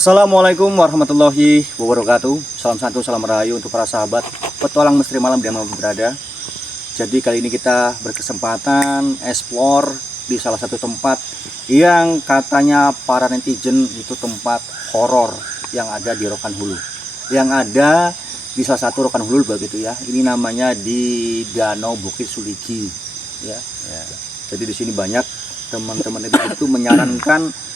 Assalamualaikum warahmatullahi wabarakatuh. Salam satu, salam rahayu untuk para sahabat petualang misteri malam di mana berada. Jadi kali ini kita berkesempatan explore di salah satu tempat yang katanya para netizen itu tempat horor yang ada di Rokan Hulu. Yang ada di salah satu Rokan Hulu begitu ya. Ini namanya di Danau Bukit Suligi ya. Jadi di sini banyak teman-teman itu menyarankan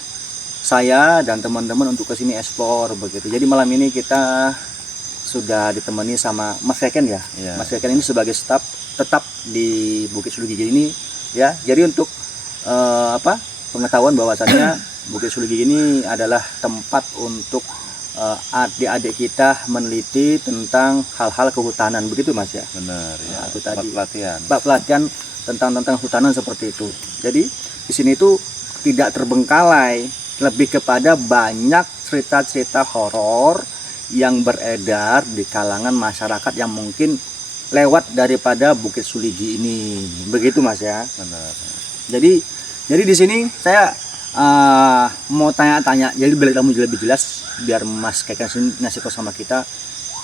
saya dan teman-teman untuk ke sini explore begitu. Jadi malam ini kita sudah ditemani sama Mas Keken ya. Mas Keken ini sebagai staf tetap di Bukit Suligi ini ya. Jadi untuk pengetahuan bahwasannya Bukit Suligi ini adalah tempat untuk adik-adik kita meneliti tentang hal-hal kehutanan begitu Mas ya. Benar ya. Itu tadi pelatihan. Pelatihan tentang hutanan seperti itu. Jadi di sini itu tidak terbengkalai, lebih kepada banyak cerita-cerita horor yang beredar di kalangan masyarakat yang mungkin lewat daripada Bukit Suligi ini, begitu Mas ya. Benar. Jadi di sini saya mau tanya-tanya, jadi biar kamu lebih jelas, biar Mas Keken sini ngasih tahu sama kita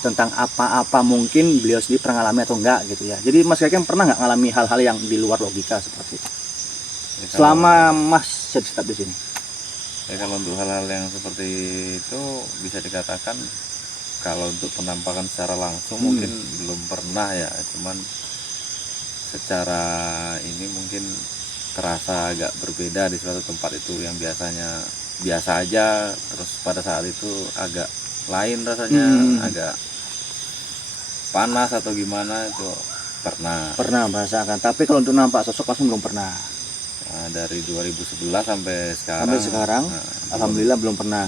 tentang apa-apa mungkin beliau sendiri pernah ngalami atau enggak gitu ya. Jadi Mas Keken pernah nggak ngalami hal-hal yang di luar logika seperti itu? Ya, Selama Mas jadi staf di sini. Ya, kalau untuk hal-hal yang seperti itu bisa dikatakan kalau untuk penampakan secara langsung mungkin belum pernah ya, cuman secara ini mungkin terasa agak berbeda di suatu tempat itu yang biasanya biasa aja, terus pada saat itu agak lain rasanya, agak panas atau gimana itu pernah merasakan. Tapi kalau untuk nampak sosok langsung belum pernah. Nah, dari 2011 sampai sekarang, alhamdulillah belum pernah.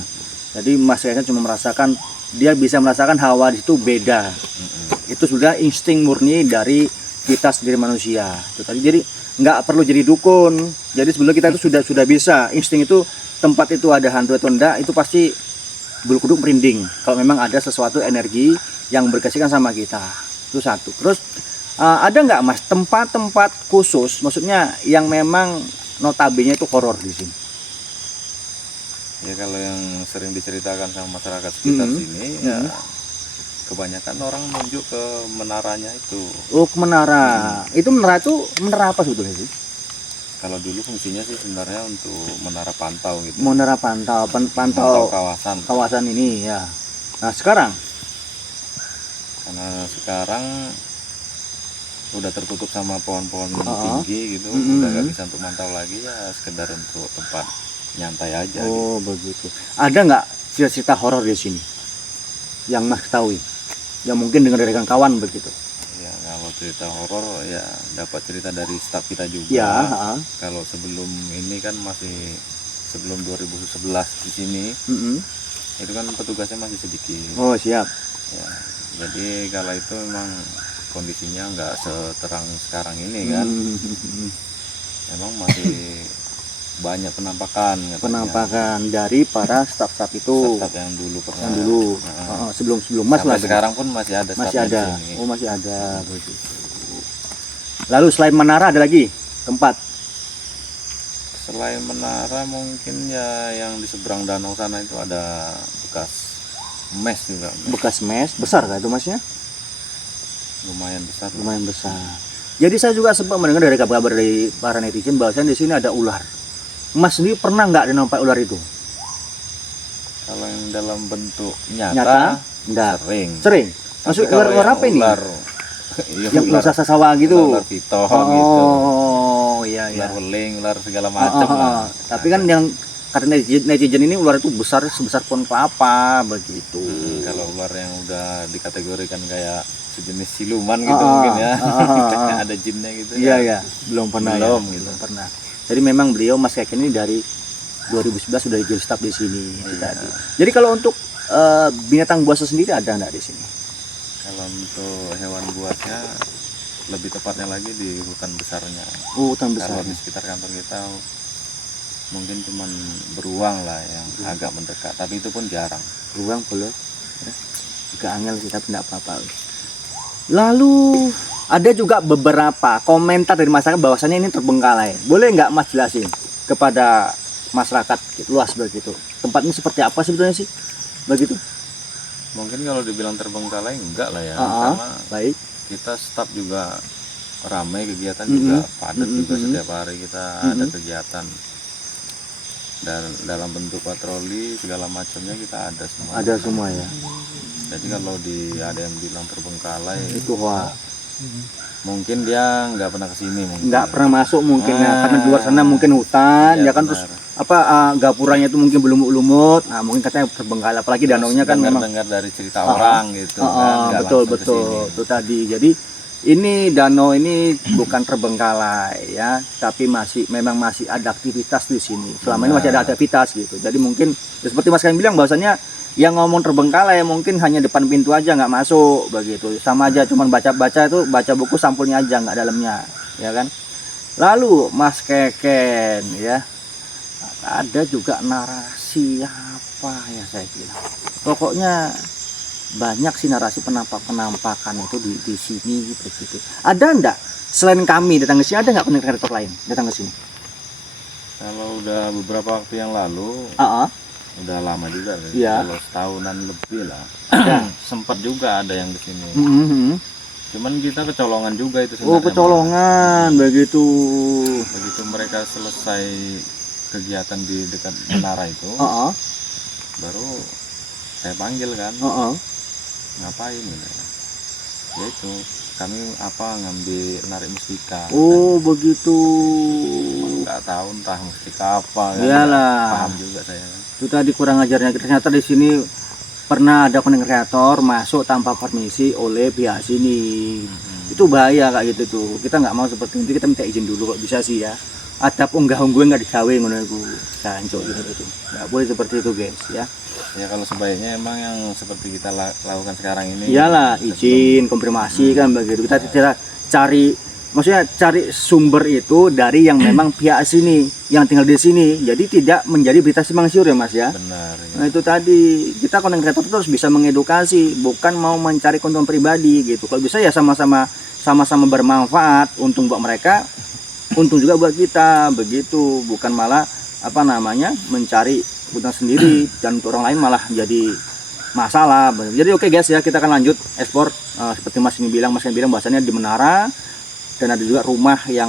Jadi Mas Keken cuma merasakan, dia bisa merasakan hawa itu beda. Itu sudah insting murni dari kita sendiri manusia itu tadi. Jadi nggak perlu jadi dukun. Jadi sebelum kita itu sudah bisa insting itu, tempat itu ada hantu atau enggak itu pasti bulu kuduk merinding kalau memang ada sesuatu energi yang berkaitan sama kita. Itu satu. Terus ada nggak Mas tempat-tempat khusus, maksudnya yang memang notabene itu horor di sini? Ya kalau yang sering diceritakan sama masyarakat sekitar sini ya kebanyakan orang menunjuk ke menaranya itu. Oh, ke menara. Itu menara apa sebetulnya sih? Kalau dulu fungsinya sih sebenarnya untuk menara pantau gitu. Menara pantau kawasan ini ya. Nah sekarang? Karena sekarang udah tertutup sama pohon-pohon tinggi gitu, udah gak bisa untuk mantau lagi, ya sekedar untuk tempat nyantai aja. Oh gitu. Begitu. Ada nggak cerita horor di sini yang Mas ketahui, yang mungkin dengar dari kawan begitu? Ya kalau cerita horor ya dapat cerita dari staf kita juga. Ya. Kalau sebelum ini kan masih sebelum 2011 di sini, itu kan petugasnya masih sedikit. Oh siap. Ya, jadi kalau itu memang kondisinya nggak seterang sekarang ini kan. Memang masih banyak penampakan dari para staf-staf itu. Staf yang dulu pernah. Sebelum Mas lah. Sekarang pun masih ada. Oh masih ada begitu. Lalu selain menara ada lagi tempat? Selain menara mungkin ya yang di seberang danau sana itu ada bekas mes juga. Bekas mes besar kah itu Masnya? Lumayan besar. Jadi saya juga sempat mendengar dari kabar dari para netizen bahwasanya di sini ada ular. Mas sendiri pernah nggak nampak ular itu? Kalau yang dalam bentuk nyata enggak. Sering. Maksud ular apa ini? Yang ular sawah gitu. Ular piton gitu. Oh iya. Ular weling, ular segala macam. Tapi kan yang kata netizen ini ular itu sebesar pohon kelapa begitu. Kalau ular yang udah dikategorikan kayak sejenis siluman gitu mungkin ya. Ada jinnya gitu. Iya. Belum pernah. Belum pernah. Jadi memang beliau Mas Keken ini dari 2011 sudah jadi staf di sini. Tadi. Jadi kalau untuk binatang buas sendiri ada nggak di sini? Kalau untuk hewan buasnya lebih tepatnya lagi di hutan besarnya. Hutan besar. Kalau di sekitar kantor kita mungkin cuman beruang lah yang agak mendekat, tapi itu pun jarang. Beruang boleh. Juga angel sih tapi tidak apa-apa. Lalu ada juga beberapa komentar dari masyarakat bahwasannya ini terbengkalai. Boleh nggak Mas jelasin kepada masyarakat luas begitu? tempat ini seperti apa sebetulnya sih? Begitu. Mungkin kalau dibilang terbengkalai enggak lah ya, karena Baik. kita staf juga ramai, kegiatan juga padat juga, setiap hari kita ada kegiatan, dan dalam bentuk patroli segala macamnya kita ada semua. Ada semua ya. Jadi kalau ada yang bilang terbengkalai Itu wah. mungkin dia nggak pernah kesini, mungkin Nggak pernah masuk mungkin ya, karena di luar sana mungkin hutan, Iya, ya kan, benar. terus gapuranya itu mungkin belum lumut. Nah mungkin katanya terbengkalai, apalagi danaunya kan memang. dengar dari cerita orang gitu kan, nggak Betul langsung betul kesini. itu tadi. Jadi ini danau ini bukan terbengkalai ya, tapi memang masih ada aktivitas di sini. Selama ini masih ada aktivitas gitu. Jadi mungkin ya seperti Mas Kain bilang, bahwasanya yang ngomong terbengkalai mungkin hanya depan pintu aja, nggak masuk begitu. Sama aja, cuman baca-baca itu, baca buku sampulnya aja, nggak dalamnya, ya kan. Lalu Mas Keken ya, ada juga narasi apa ya saya bilang. Pokoknya banyak sih narasi penampakan itu di sini begitu. Ada enggak selain kami datang ke sini, ada nggak konten kreator lain datang ke sini? Kalau udah beberapa waktu yang lalu, udah lama juga, Iya. kalau setahunan lebih lah. Ya. Sempat juga ada yang di sini. Cuman kita kecolongan juga itu Oh, sebenarnya. kecolongan begitu. Begitu mereka selesai kegiatan di dekat menara itu, baru saya panggil kan, ngapain gitu ya. Ya itu, kami ngambil narik mustika. Oh, begitu. Nggak tahu entah mustika apa kan. Iyalah. Nggak paham juga saya. Itu tadi kurang ajarnya. Ternyata di sini pernah ada konten kreator masuk tanpa permisi oleh pihak sini. Itu bahaya kayak gitu tuh. Kita nggak mau seperti itu, kita minta izin dulu kok bisa sih ya. Ada unggah-ungguh nggak digawe ngono iku. Jancuk gitu. Nggak boleh seperti itu, guys ya. Ya kalau sebaiknya emang yang seperti kita lakukan sekarang ini. Iyalah, izin, konfirmasi kan begitu. Kita tidak cari, maksudnya cari sumber itu dari yang memang pihak sini, yang tinggal di sini. Jadi tidak menjadi berita simpang siur ya Mas ya. Benar. Ya. Nah itu tadi, kita konten kreator itu harus bisa mengedukasi, bukan mau mencari keuntungan pribadi gitu. Kalau bisa ya sama-sama bermanfaat, untung buat mereka, untung juga buat kita, begitu. Bukan malah mencari keuntungan sendiri dan untuk orang lain malah jadi masalah. Jadi oke guys ya, kita akan lanjut ekspor seperti Mas yang bilang bahasanya di menara, dan ada juga rumah yang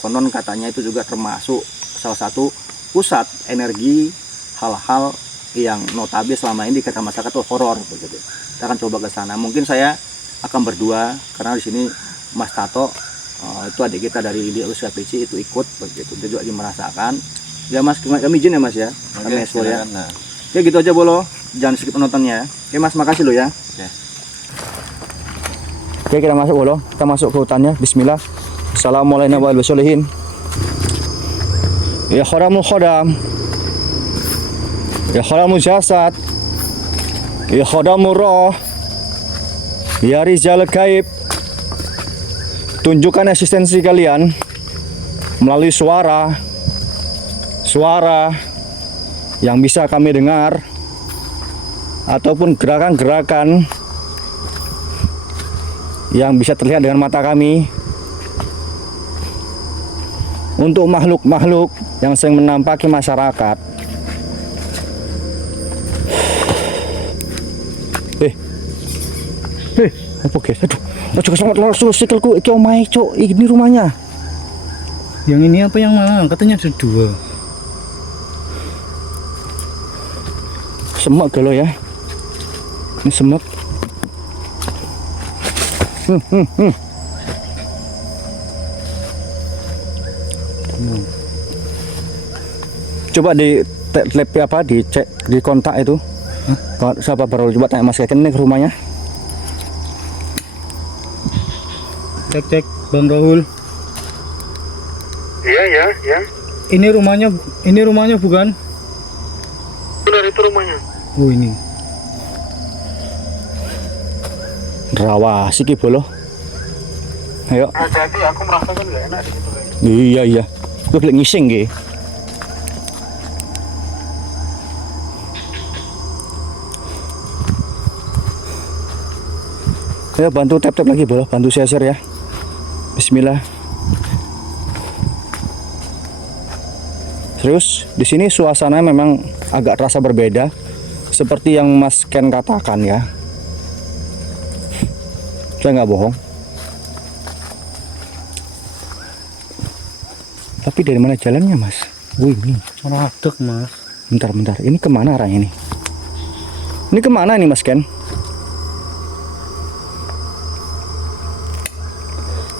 konon katanya itu juga termasuk salah satu pusat energi hal-hal yang notabene selama ini dikata masyarakat itu horor begitu. Kita akan coba ke sana. Mungkin saya akan berdua karena di sini Mas Tato itu adik kita dari USKPC itu ikut begitu. Dia juga lagi merasakan. Ya Mas, kami izin ya Mas ya. Kami ekspor ya. Nah. Oke gitu aja Bolo. Jangan skip penontonnya ya. Oke Mas, makasih lo ya. Oke kita masuk Bolo. Kita masuk ke hutannya. Bismillah. Assalamualaikum warahmatullahi wabarakatuh. Ya khodamul khodam. Ya khodamul jasad. Ya khodamul roh. Ya rizal gaib. Tunjukkan eksistensi kalian melalui suara yang bisa kami dengar ataupun gerakan-gerakan yang bisa terlihat dengan mata kami untuk makhluk-makhluk yang sering menampaki masyarakat. Apa guys? Aduh, selamat langsung sikilku iki omahe, Cuk. Ini rumahnya. Yang ini apa yang mana? Katanya ada 2. Semak galo ya. Ini semak. Coba di dicek di kontak itu. Siapa baru coba tanya Mas Keken ini ke rumahnya. Cek Bang Rahul. Iya. Ini rumahnya bukan? Benar itu rumahnya. Oh ini. Rawa siki bolo. Ayo. Nah, jadi aku merasakan nggak enak di situ. Iya. Gue bilang ngising ge. Ayo bantu tap lagi bolo, bantu share ya. Bismillah. Terus di sini suasana memang agak terasa berbeda, seperti yang Mas Ken katakan ya. Saya nggak bohong. Tapi dari mana jalannya, Mas? Wih, ini. Radek, Mas. Bentar. Ini kemana arahnya ini? Ini kemana nih, Mas Ken?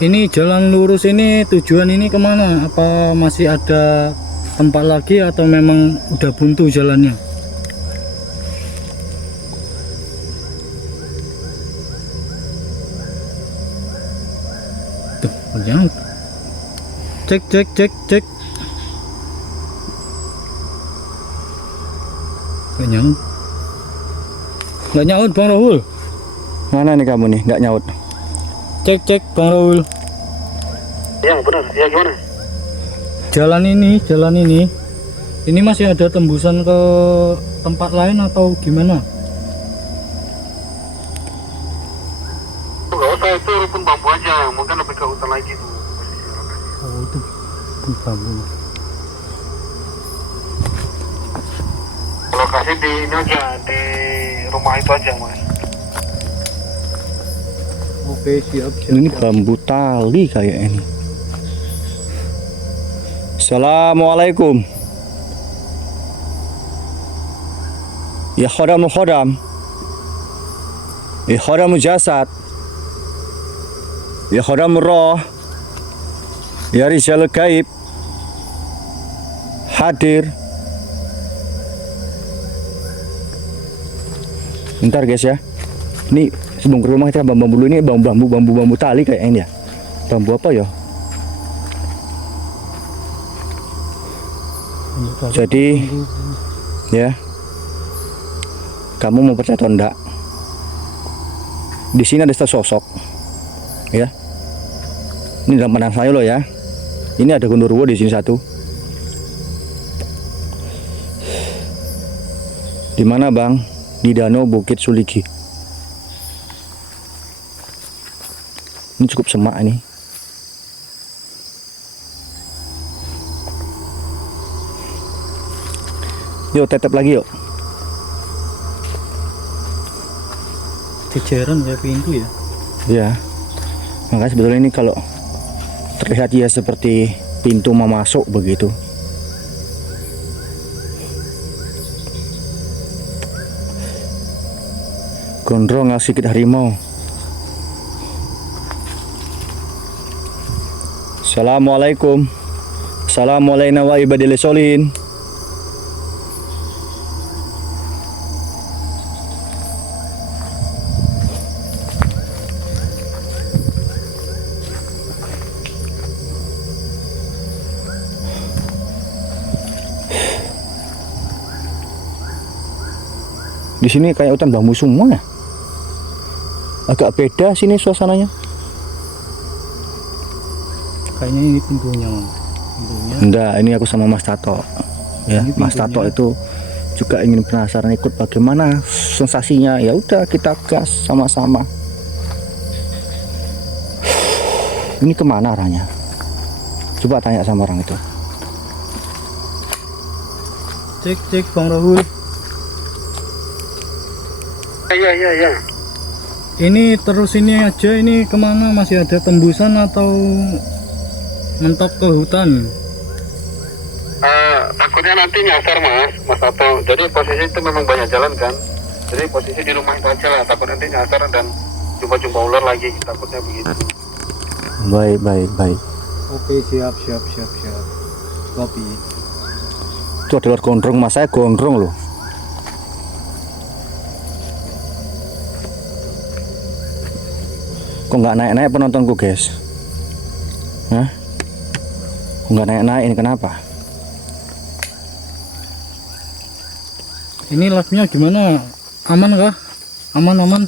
Ini jalan lurus ini tujuan ini kemana? Apa masih ada tempat lagi atau memang udah buntu jalannya? Tuh, jangan. Cek. Nggak nyaut Bang Rahul. Mana nih kamu nih? Nggak nyaut. Cek Bang Rahul. Ya benar, ya gimana? Jalan ini. Ini masih ada tembusan ke tempat lain atau gimana? Enggak usah, itu rukun bambu aja, mungkin lebih ke hutan lagi tuh. Oh, itu bambu. Lokasi di ini aja, di rumah itu aja mas. Oke, siap. Ini bambu tali kayak ini. Assalamualaikum. Ya khodam. Ya khodam jasad. Ya khodam roh. Ya rijal gaib. Hadir. Bentar guys ya. Ini sebelum ke rumah kita bambu dulu, ini bambu tali kayak ini ya. Bambu apa ya? Jadi ya, kamu mau percaya atau enggak? Di sini ada sosok, ya. Ini dalam pandang saya loh ya. Ini ada gondoruo di sini satu. Di mana Bang? Di Danau Bukit Suligi. Ini cukup semak ini. Yuk tetep lagi yuk. Jejeran kayak pintu ya. Ya. Makanya sebetulnya ini kalau terlihat ya seperti pintu mau masuk begitu. Gondrong ngasih kita harimau. Assalamualaikum. Assalamualaikum wa ibadil solihin. Di sini kayak hutan bambu semua ya. Agak beda sini suasananya. Kayaknya ini pintunya, Mas. Enggak, ini aku sama Mas Tato. Ya, Ini Mas Tato itu juga ingin penasaran ikut bagaimana sensasinya. Ya udah kita gas sama-sama. Ini kemana arahnya? Coba tanya sama orang itu. Cek Bang Rahul. Iya. Ini terus ini aja, ini kemana? Masih ada tembusan atau mentok ke hutan? Takutnya nanti nyasar mas Tato. Jadi posisi itu memang banyak jalan kan. Jadi posisi di rumah itu aja lah. Takut nanti nyasar dan jumpa ular lagi. Takutnya begitu. Baik. Oke, siap. Kopi. Itu ada luar gondrong, Mas. Saya gondrong loh. Kok nggak naik-naik penontonku, guys? Hah? Kok nggak naik-naik, ini kenapa? Ini live-nya gimana? Aman kah? Aman. Aman.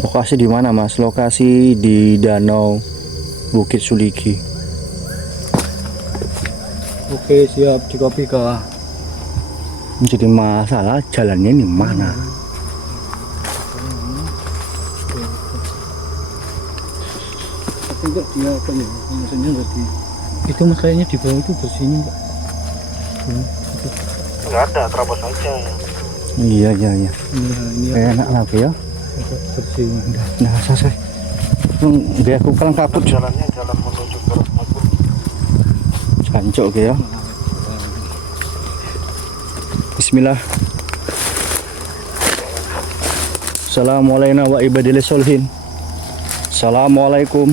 Lokasi di mana, Mas? Lokasi di Danau Bukit Suligi. Oke, siap Cikopi kah? Jadi masalah jalannya di mana? Tapi enggak dia apa nih? Maksudnya enggak di itu mas kayaknya di bawah itu bersihnya enggak? Nggak ada, terabas aja. Iya. Ini Enak lagi ya. bersih. Nah, selesai. Dia aku kalang kaput. Jalannya jalan menuju ke Rosmabur. Cancok ya. Bismillah. Assalamualaikum wa ibadillah solihin. Assalamualaikum.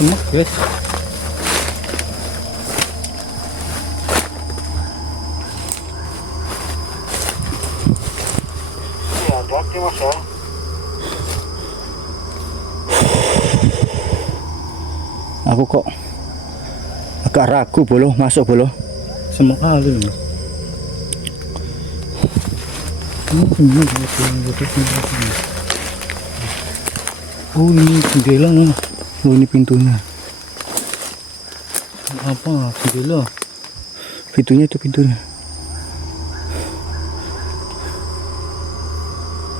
Semak guys. Iya, hati-hati mas ya. Aku kok agak ragu boloh masuk boloh. Semak kali mas. Ini sebenarnya oh ini jendela mas. Oh, ini pintunya. Apa jendela? Pintunya itu pintunya.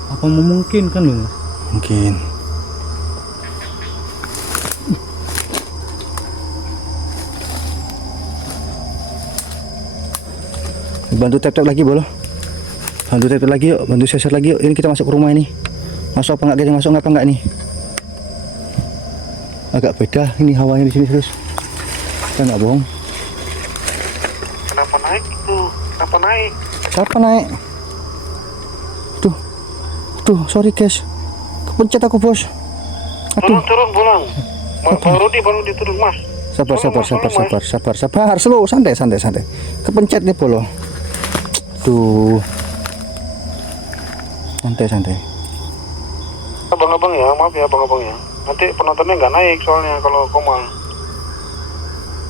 Apa memungkinkan loh mas? Mungkin. Bantu tap-tap lagi boloh. Bantu tap-tap lagi yuk, bantu share lagi yuk. Ini kita masuk ke rumah ini. Masuk apa enggak kita masuk apa enggak nih? Agak beda ini hawanya di sini terus. Kita enggak bohong. Kenapa naik itu? Kenapa naik? Siapa naik? Tuh, sorry guys. Kepencet aku bos. Aduh. Turun pulang. Baru diturun mas. Sabar. Slow, santai. Kepencet nih bolo. Tuh. Santai. Abang-abang ya, maaf ya abang-abang ya. Nanti penontonnya nggak naik soalnya kalau koma.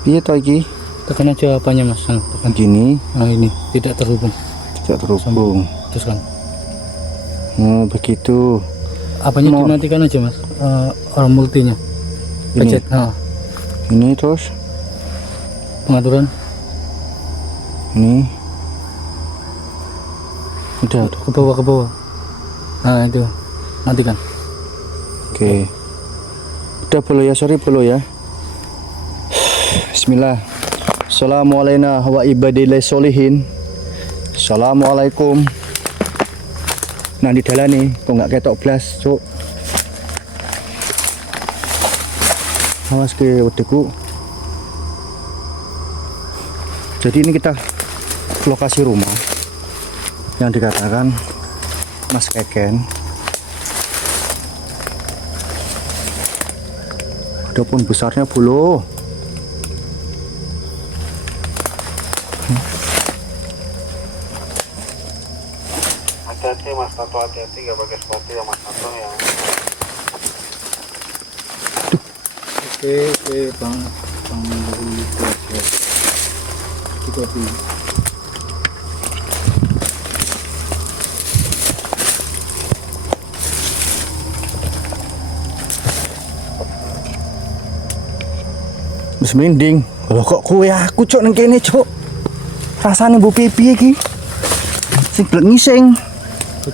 Iya toh iki. Tekan aja apanya mas? Tekan. Gini, Nah ini tidak terhubung. tidak terhubung. Terus kan? Oh, begitu. Apanya Mau- dimatikan aja mas? Orang multinya. Ini. Pencet. Nah, Ini terus. pengaturan. Ini. Udah. Ke bawah. Nah itu matikan. Oke. Udah bolo ya, sorry bolo ya. Bismillah. Assalamualaikum wa ibadillah solihin. Assalamualaikum. Nah di dalam nih, kok nggak ketok blas, cuk. Awas ke wedeku. Jadi ini kita lokasi rumah yang dikatakan Mas Keken. Adapun besarnya bulu. Hati-hati mas Tato, hati-hati nggak pakai sepatu ya mas Tato ya. Oke bang dulu ya. Cukup dulu. Wis mending. Lho kok kowe aku cuk nang kene cuk. Rasane mbok piye iki? Sing blek ngising,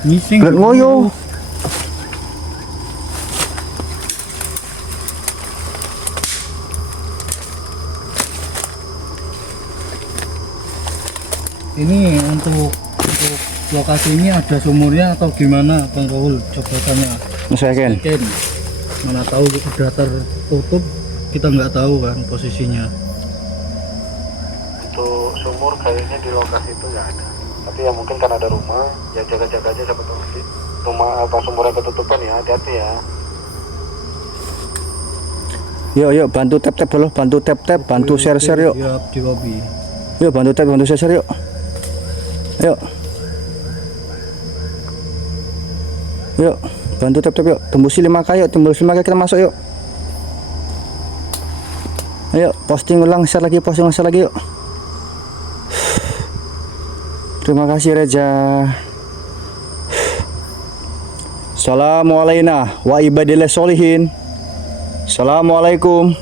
Ngising. blek ngoyo. Ini untuk lokasi ini ada sumurnya atau gimana Bang Raul? Coba tanya. Mas Keken. Mungkin mana tahu udah tertutup, kita nggak tahu kan posisinya. Untuk sumur kayaknya di lokasi itu nggak ada. Tapi ya mungkin kan ada rumah, ya jaga-jaga aja siapa tahu nanti rumah apa sumurnya ketutupan ya, hati-hati ya. Yuk bantu tap bolo, bantu tap, bantu share yuk. Ya di kopi. Yuk bantu tap, bantu share yuk. Yuk. Yuk, bantu tap yuk. Tembusi 5K yuk, tembus 5K kita masuk yuk. Ayo, posting ulang, share lagi yuk. Terima kasih Reja. Assalamualaikum wa ibadillah solihin. Assalamualaikum.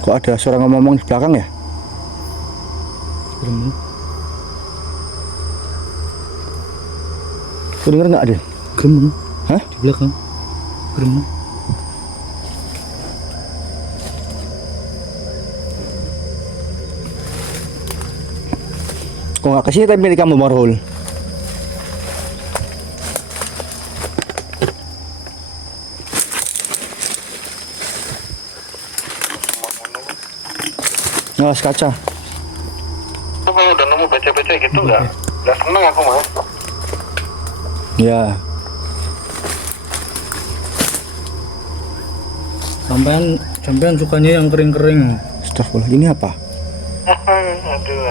Kok ada suara ngomong di belakang ya? Gremeng. Kau denger nggak, Adil? Gremeng. Hah? Di belakang. Gremeng. Kok nggak kesini tapi milik kamu Marhul? Ngawas kaca. Itu kalau udah nemu becek-becek gitu nggak seneng aku mas. Ya. Sampean sukanya yang kering-kering. Astagfirullah, ini apa? aduh.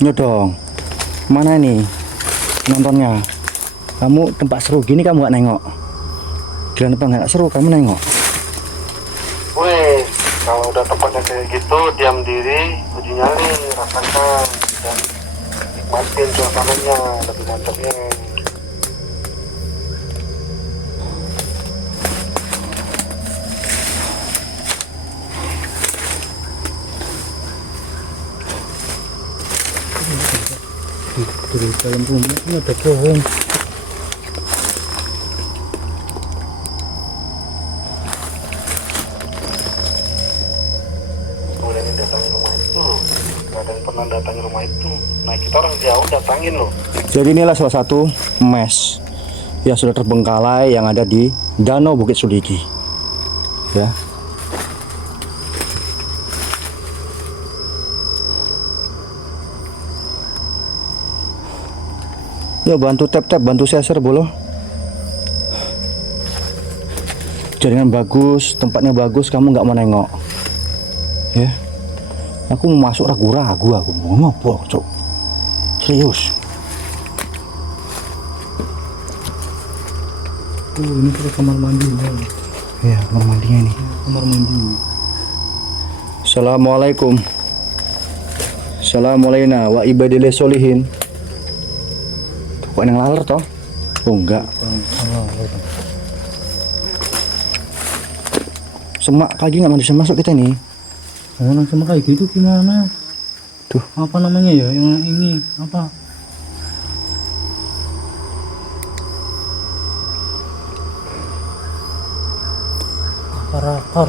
Yo dong. Mana ini nontonnya? Kamu tempat seru gini kamu nggak nengok? Gila tempat nggak seru kamu nengok? Weh, kalau udah tempatnya kayak gitu, diam diri, uji nyali, rasakan dan nikmatin suasananya, lebih mantapnya. Di dalam rumah ini ada pohon. Udah ini datangin rumah itu, gak ada yang pernah datangin rumah itu. Nah kita orang jauh datangin loh. Jadi inilah salah satu mes yang sudah terbengkalai yang ada di Danau Bukit Suliki. Ya. Ya bantu tap, bantu share bolo. Jaringan bagus, tempatnya bagus, kamu nggak mau nengok. Ya. Aku mau masuk ragu-ragu aku mau ngopo, Cok. Serius. Ini ke kamar mandi. Ya, kamar mandinya ini. Kamar mandi. Assalamualaikum. Assalamualaikum wa ibadillah solihin. Kok yang laler toh? Oh enggak. Semak lagi nggak bisa masuk kita nih. Orang sama kayak gitu gimana? Tuh. Apa namanya ya? Yang ini apa? Akar-akar.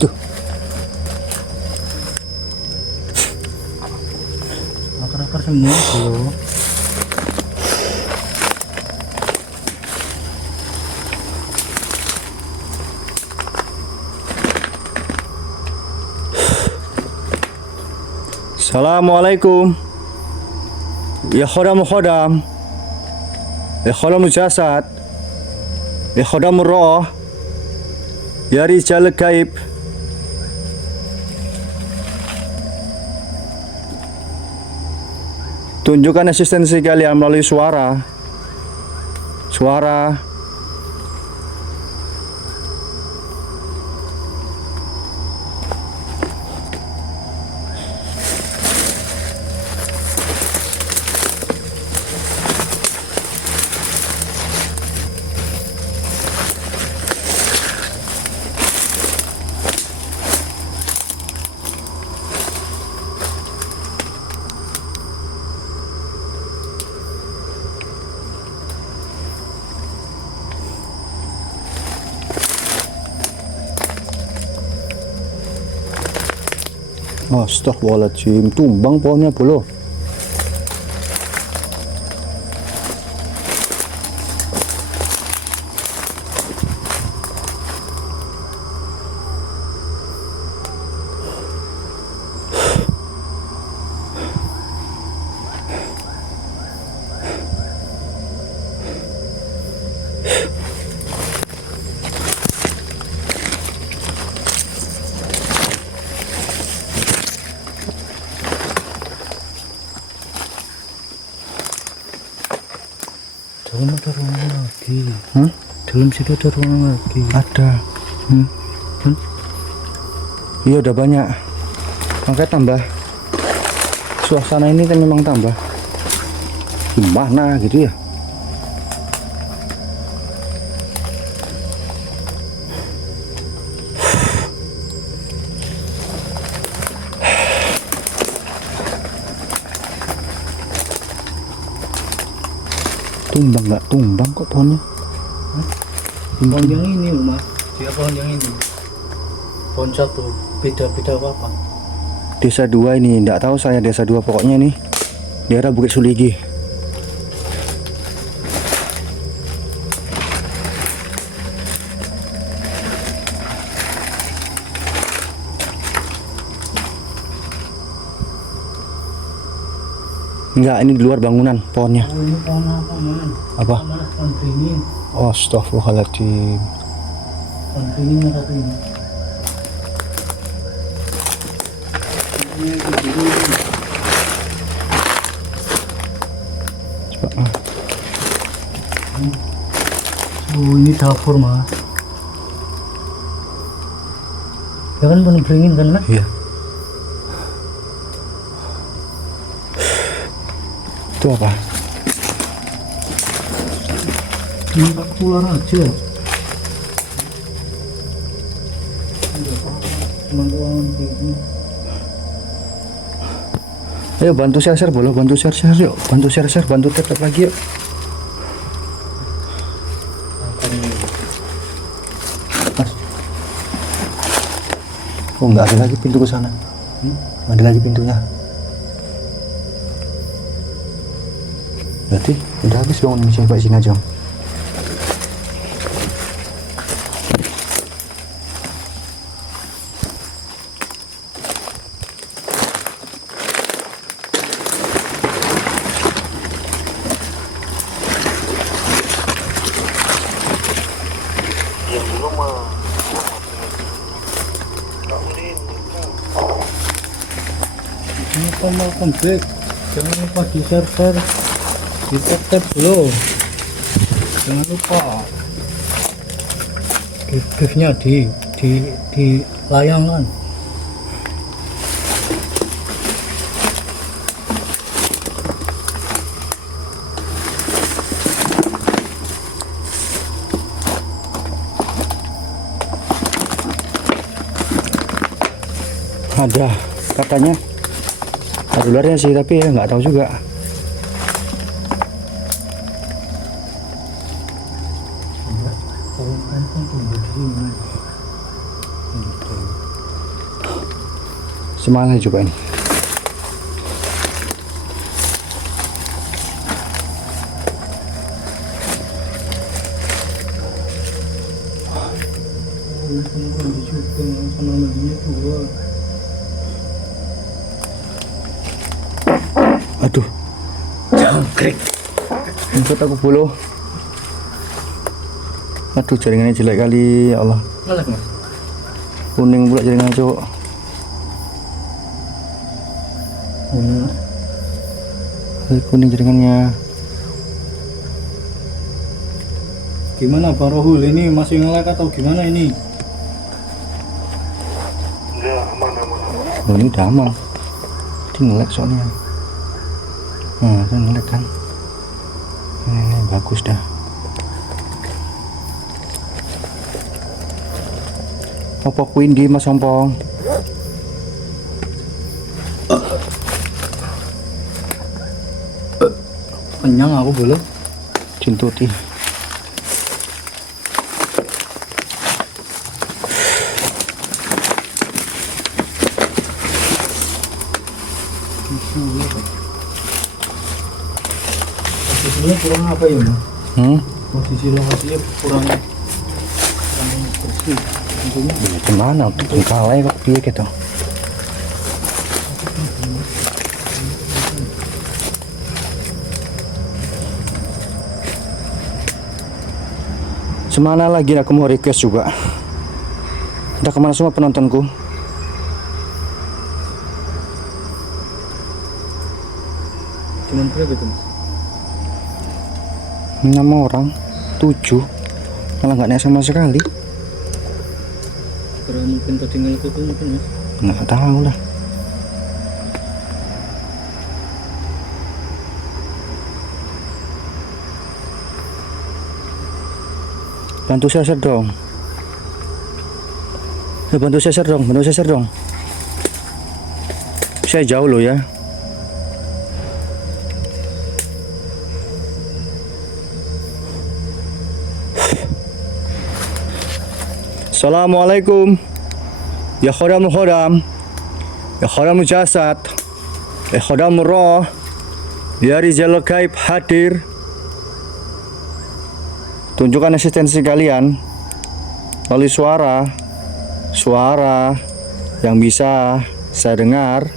Tuh. Akar-akar semua loh. Assalamualaikum. Ya khodam. Ya khodam jasad. Ya khodam roh. Ya rijal gaib. Tunjukkan eksistensi kalian melalui suara. Astagfirullahaladzim, tumbang pohonnya bolo. Dalam ada ruangan lagi. Hah? Dalam situ ada ruangan lagi. Ada. Iya udah banyak. Makanya tambah. Suasana ini kan memang tambah. Gimana gitu ya? Tumbang nggak tumbang kok pohonnya? Pohon yang ini Mas, dia pohon yang ini. Pohon satu, beda-beda apa? Desa 2 ini, nggak tahu saya desa 2 pokoknya nih. Daerah Bukit Suligi. Enggak, ini di luar bangunan pohonnya. Oh, ini pohon apa Man? Apa? Mana pohon beringin? Oh, astagfirullahaladzim. Pohon beringin yang satu ini. Coba, ah. Oh, ini dapur Mas. Ya kan pohon beringin kan Mas? Iya. Itu apa? Ini tak keluar aja. Cuma ruangan begini. Ayo bantu share-share, boleh bantu share-share yuk. Bantu share-share, bantu tap-tap lagi yuk. Mas. Oh, nggak ada lagi pintu ke sana. Nggak ada lagi pintunya. Berarti udah habis dong ini sampai sini aja. Diam dulu mah. Ini welcome back. Jangan lupa di share-share, di tap dulu. Jangan lupa give-nya dilayangkan. Ada katanya ada ularnya sih, tapi ya nggak tahu juga. Semangat coba ini. Aduh, jangkrik. Ikut aku bulu. Aduh, jaringannya jelek kali, ya Allah. Melek Mas. Kuning pula jaringan cowok. Kuning jaringannya. Gimana Bang Rohul, ini masih nge-lag atau gimana ini? Enggak, aman. Oh, ini udah aman. Ini nge-lag soalnya. Nah, kan nge-lag kan. Ini bagus dah. Apa Queen di Mas Ompong? Kenyang aku belum. Cintuti. Posisinya kurang apa ya Mas? Posisi lokasinya kurang bersih. Tentunya Ya, gimana untuk kalah kok piye gitu. Semana lagi aku mau request juga. Udah kemana semua penontonku? Cuman berapa itu Mas? 6 orang, 7. Malah nggak naik sama sekali. Karena mungkin tadi ngelek itu mungkin Mas. Nggak tahu lah. Bantu saya share dong. Bantu saya share dong, bantu saya share dong. Saya jauh loh ya. Assalamualaikum. Ya khodam khodam. Ya khodam jasad. Ya khodam roh. Ya Rizal Gaib hadir. Tunjukkan eksistensi kalian melalui suara yang bisa saya dengar.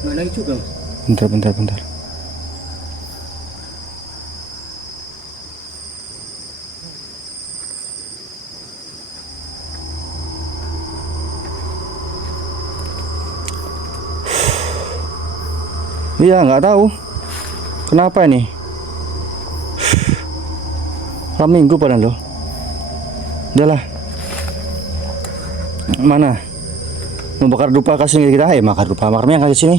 Nggak naik juga Mas. Bentar. Iya, nggak tahu kenapa ini. Malam minggu padahal loh. Udahlah. Mana? Mau bakar dupa kasih kita, bakar dupa makamnya kasih sini.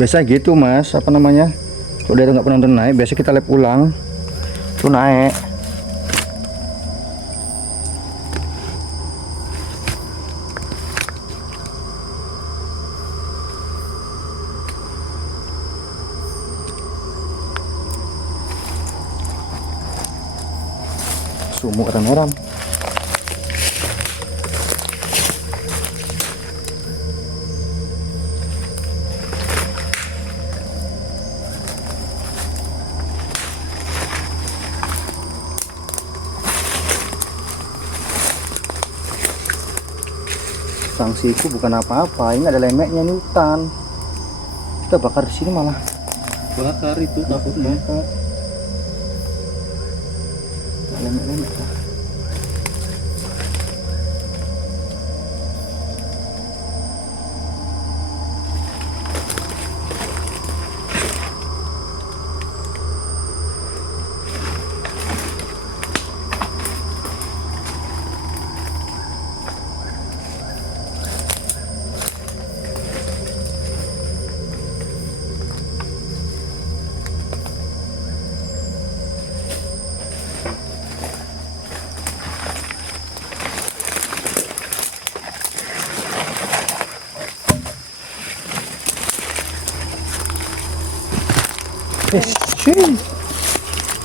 Biasa gitu Mas, apa namanya? Kalau dia nggak penonton naik, biasa kita lap ulang, tuh naik. Sumuk orang-orang. Sanksiku bukan apa-apa, ini ada lemeknya nih hutan. Kita bakar di sini malah. Bakar itu takutnya. Bakar. Lemek-lemek.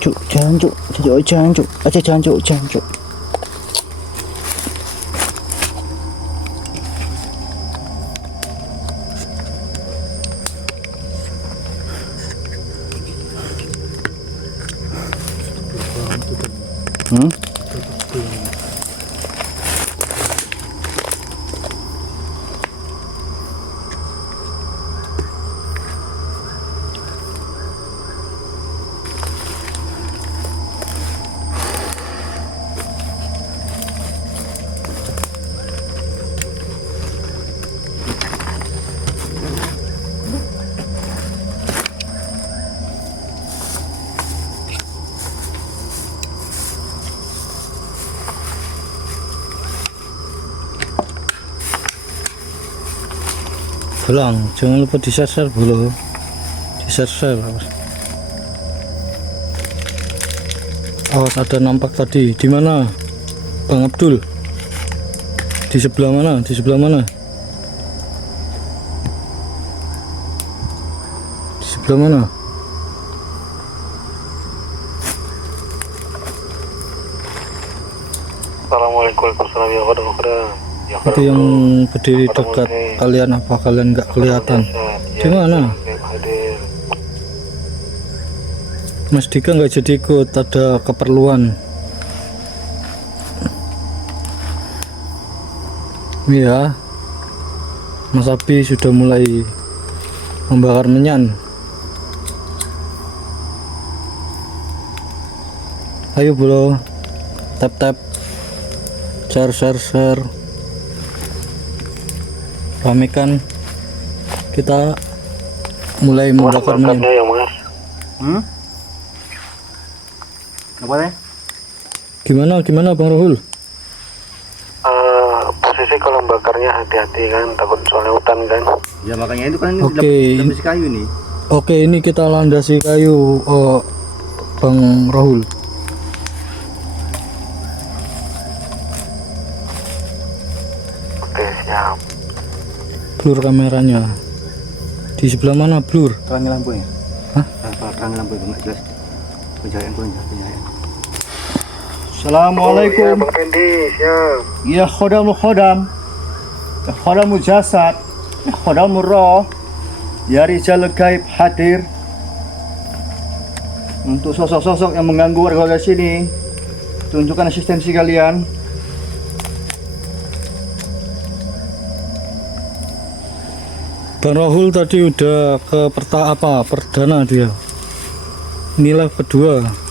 Cuk, jangan cuk, jangan cuk. Hmm? Pulang, jangan lupa di-share dulu. Di-share. Awas ada nampak tadi. Di mana, Bang Abdul? Di sebelah mana? Di sebelah mana? Di sebelah mana? Assalamualaikum warahmatullahi wabarakatuh. Ya, Itu yang berdiri dekat kalian, apa kalian nggak kelihatan? Di mana? hadir. Mas Dika nggak jadi ikut, ada keperluan. Iya, Mas Abi sudah mulai membakar menyan. Ayo bro, tap share, ramekan, kita mulai membakar menyan. Ya, Mas. Apa ya? Gimana Bang Rohul? Posisi kalau bakarnya hati-hati kan, takut soalnya hutan kan. Ya makanya itu kan ini Oke. lapis kayu nih. Oke, ini kita landasi kayu, Bang Rohul. Oke, siap. Blur kameranya. Di sebelah mana blur? Terangi lampunya. Hah? Apa terangi lampu itu nggak jelas. Pencahayaan. Assalamualaikum. Bang Fendi, siap. Ya khodamul khodam. Ya khodamul jasad. Ya khodamul roh. Ya rijal gaib hadir. Untuk sosok-sosok yang mengganggu warga sini, tunjukkan asistensi kalian. Bang Rohul tadi udah ke perdana dia. Inilah kedua.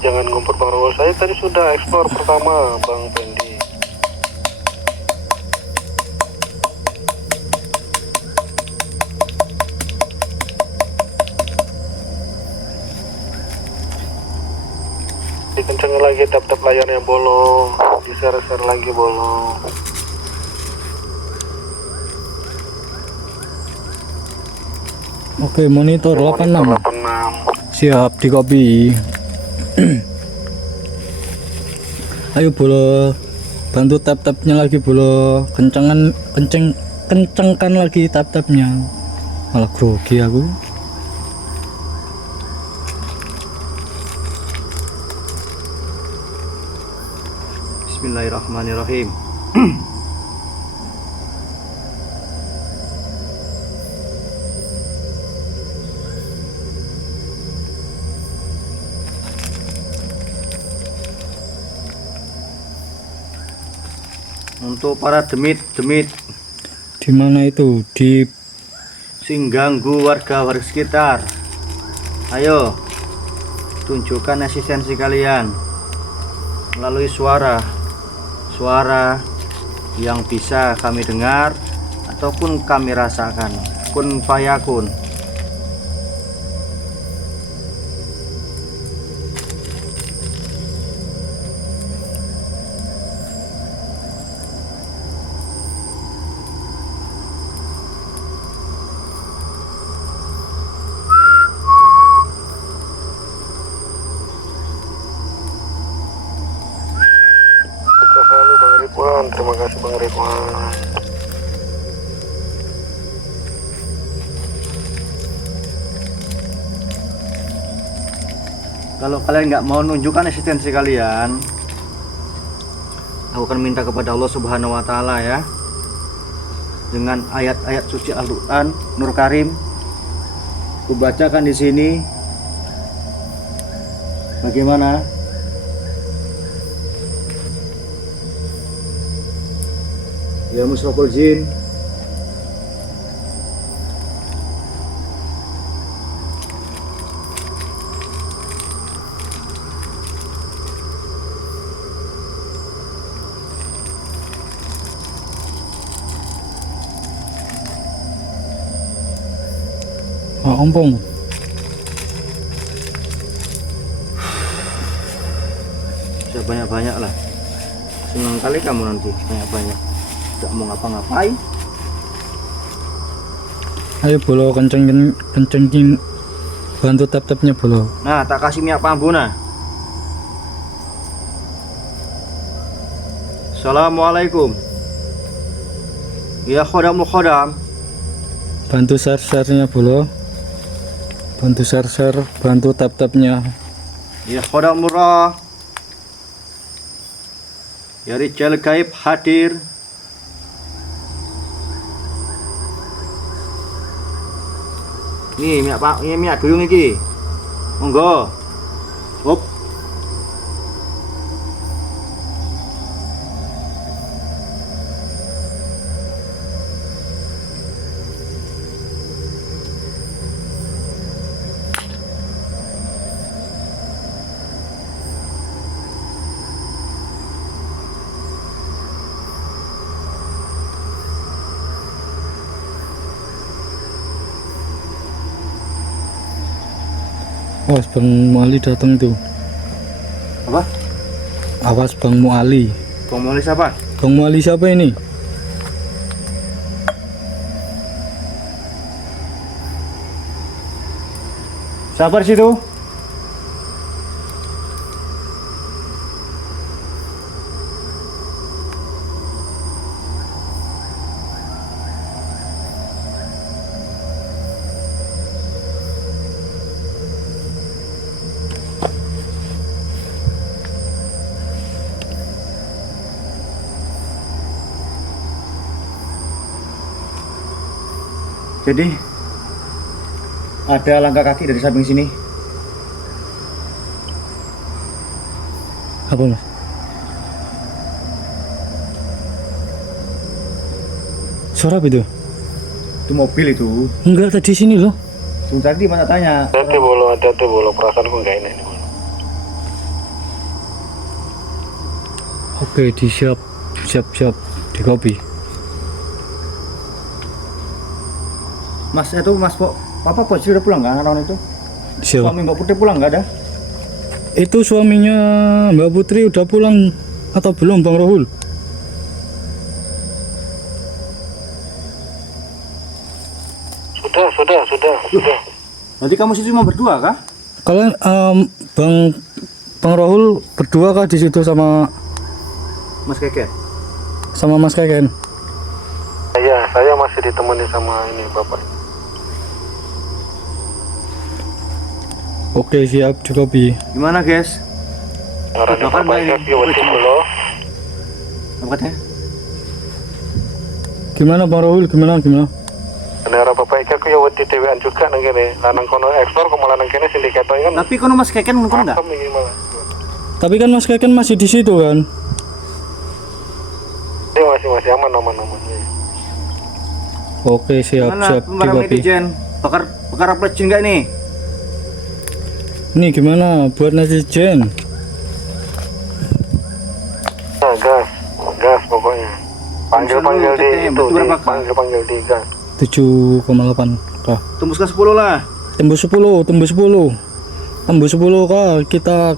Jangan ngumpul Bang Rohul. Saya tadi sudah eksplor pertama, Bang Fendi. Dikencengin lagi, tap-tap layarnya bolong, di-share-share lagi bolong. Oke, monitor 86. 86. Siap di copy. Ayo bolo, bantu tap-tapnya lagi bolo. Kencengkan lagi tap-tapnya. Malah grogi aku. Bismillahirrahmanirrahim. Untuk para demit-demit Di mana itu? Di sing ganggu warga sekitar, ayo tunjukkan asistensi kalian melalui suara yang bisa kami dengar ataupun kami rasakan. Kun fayakun. Selalu Bang Ridwan, terima kasih Bang Ridwan. Kalau kalian nggak mau nunjukkan asistensi kalian, aku akan minta kepada Allah Subhanahu wa Ta'ala ya, dengan ayat-ayat suci Al-Quran Nur Karim, kubacakan di sini. Bagaimana? Ya musyraful jin, ompong. bisa banyak-banyak lah. Senang kali kamu nanti banyak-banyak. Gak mau ngapa-ngapain. Ayo bolo kencengin Bantu tap-tapnya dulu. Nah, tak kasih minyak bambu nah. Assalamualaikum. Ya khodamul khodam. Bantu share-share-nya dulu. Bantu share-share, bantu tap-tapnya. Ya khodamul murah. Ya Rijal Gaib hadir. Nih minyak pak, ini minyak duyung iki. Monggo. Hop. Awas Bang Muali datang tuh. Apa? Awas Bang Muali. Bang Muali siapa? Bang Muali siapa ini? Sabar situ. Jadi ada langkah kaki dari samping sini. Apa Mas? Suara apa itu? Itu mobil itu. Enggak, tadi sini loh. Tadi mana tanya? Hati-hati bolo, perasaanku nggak ini. Oke, siap di kopi. Mas itu Mas Papa Bojri udah pulang nggak anak itu? Siapa? Suami Mbak Putri pulang nggak ada? Itu suaminya Mbak Putri udah pulang atau belum Bang Rohul? Sudah. Berarti kamu situ cuma berdua kah? Kalian Bang Rohul berdua kah di situ sama Mas Keket? Mas Keken? Saya masih ditemani sama ini bapak. Oke, siap di kopi. Gimana guys? Orang Bapak bapak ini. saya wajib bolo. Apa katanya? Gimana Bang Rohul? Gimana? Nara bapak ika ku ya wedi dewean juga nang kene. Lanang kono ekspor ku malah nang kene sindikat kan. Tapi kono Mas Keket mungkin enggak? Asam iki malah. Tapi kan Mas Keken masih di situ kan? Dia masih aman. Oke, siap Gimana di pembarang kopi. netizen? Bakar plecin enggak nih? Nih gimana buat netizen? Nah, gas pokoknya. Panggil Terusan di dulu, itu, betul berapa, Kak? panggil di gas. 7,8 kah? Tembus ke 10 lah. Tembus 10 kah? Kita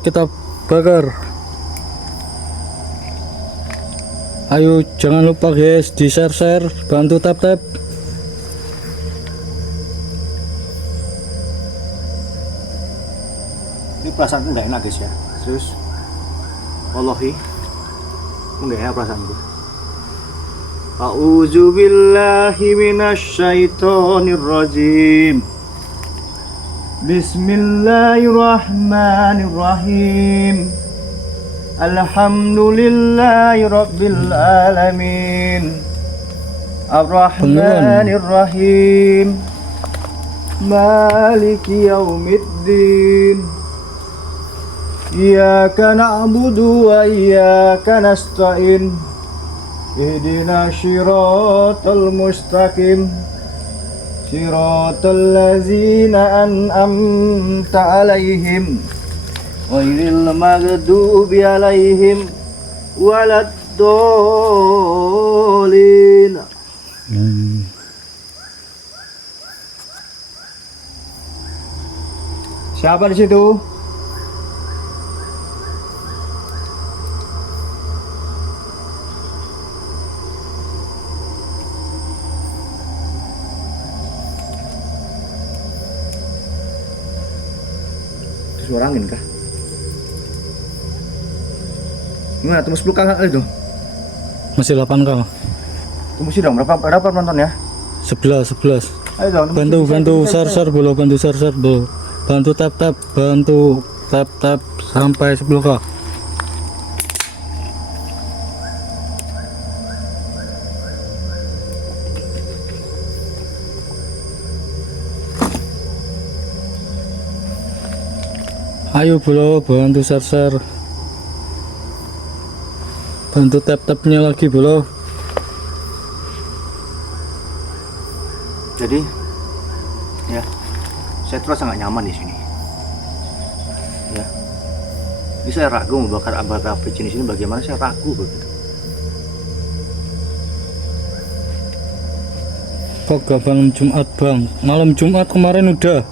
bakar. Ayo jangan lupa guys di share, bantu tap. Ini perasaanku nggak enak guys ya. Terus wallahi nggak enak perasaanku. A'udzu billahi minasyaitonir rajim. Bismillahirrahmanirrahim. Alhamdulillahi rabbil alamin. Ar-Rahmanir Rahim. Maliki yaumiddin. Iyyaka na'budu wa iyyaka nasta'in. Ihdina shiratal mustaqim. Shiratal ladzina an'amta 'alaihim ghairil maghdubi 'alaihim waladdallin. Siapa di situ? suara angin kah? Gimana tembus 10K kali itu? Masih 8K. Tembusin dong, berapa penonton ya? 11. Ayo dong, Bantu share bolo, bantu share bolo. Bantu tap, bantu tap sampai 10K. Ayo bolo, bantu share. Bantu tap-tapnya lagi bolo. Jadi ya, saya terasa sangat nyaman di sini. Ya, ini saya ragu mau bakar api di sini bagaimana, saya ragu begitu. Kok gak malam Jumat bang? Malam Jumat kemarin udah.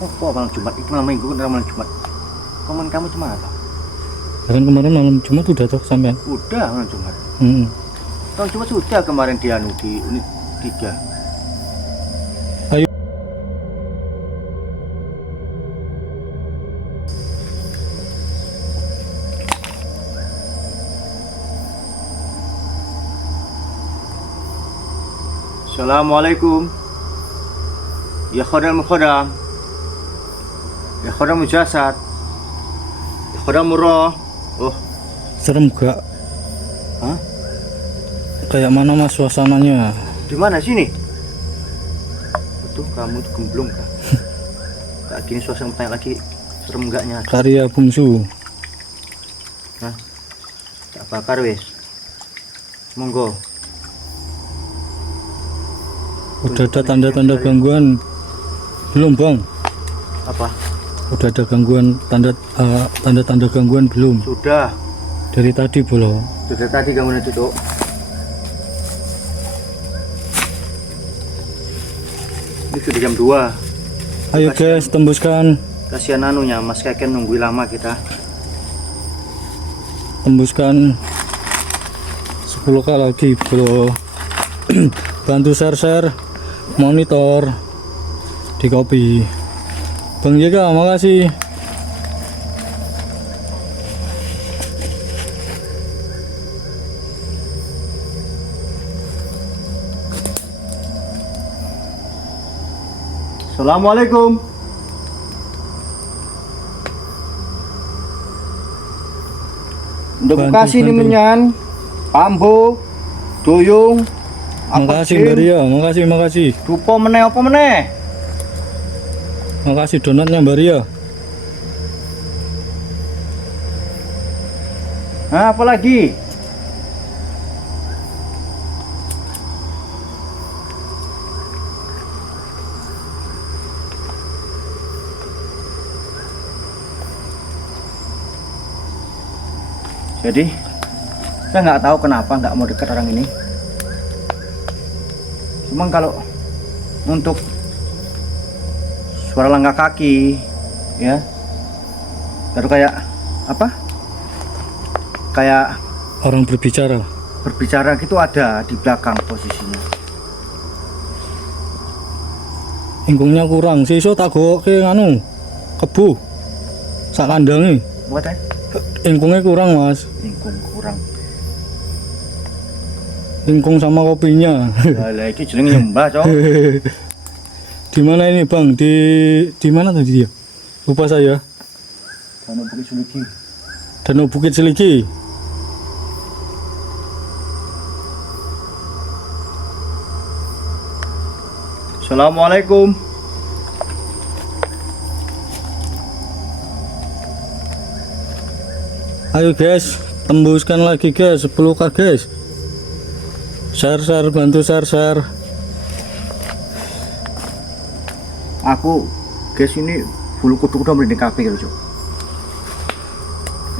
Oh, kok malam Jumat itu malam Minggu kan malam Jumat. Komen kamu cuma apa? Ya kan kemarin malam Jumat udah tuh sampean. Udah malam Jumat. Malam Jumat sudah kemarin di unit 3. Ayo. Assalamualaikum. Ya khodam, ya khodam jasad, ya khodam roh. Oh, Serem gak? hah? Kayak mana mas suasananya? Di mana sini? Betul, kamu tuh gemblung kan? Kayak gini suasana tanya lagi, serem enggaknya? Karya bungsu. Hah? Tak bakar wis. Monggo. Udah ada tanda-tanda gangguan belum bang? Apa? Udah ada gangguan tanda-tanda gangguan belum? Sudah. Dari tadi belum? Sudah tadi kamu nanti tuh. Ini sudah jam 2. Ayo guys, tembuskan Kasihan anunya, Mas Keken nungguin lama kita. 10K lagi bro. Bantu share monitor di kopi. Bang Jeka, makasih. Assalamualaikum. Untuk Bantu, kasih ini bantu. menyan, Pambo, Duyung, Makasih Mbak Ria, makasih. Dupo meneh apa meneh? Makasih donatnya Mbak Ria. Nah, apa lagi? Jadi saya nggak tahu kenapa nggak mau dekat orang ini. Cuman kalau untuk suara langkah kaki, ya, baru kayak apa? Kayak Orang berbicara. berbicara gitu ada di belakang posisinya. Ingkungnya kurang. Si iso tak goke nganu kebu. Sak kandange. Buat Ingkungnya kurang mas. lingkung kurang. Ingkung sama kopinya. Lah iki jenenge nyembah, Cok. Di mana ini bang? Di mana tadi dia? Lupa saya. Danau Bukit Suliki. Danau Bukit Seligi. Assalamualaikum. Ayo guys, tembuskan lagi guys, 10K guys. Share, bantu share. Aku guys ini bulu kudu-kudu ambil di kafe gitu, Cok.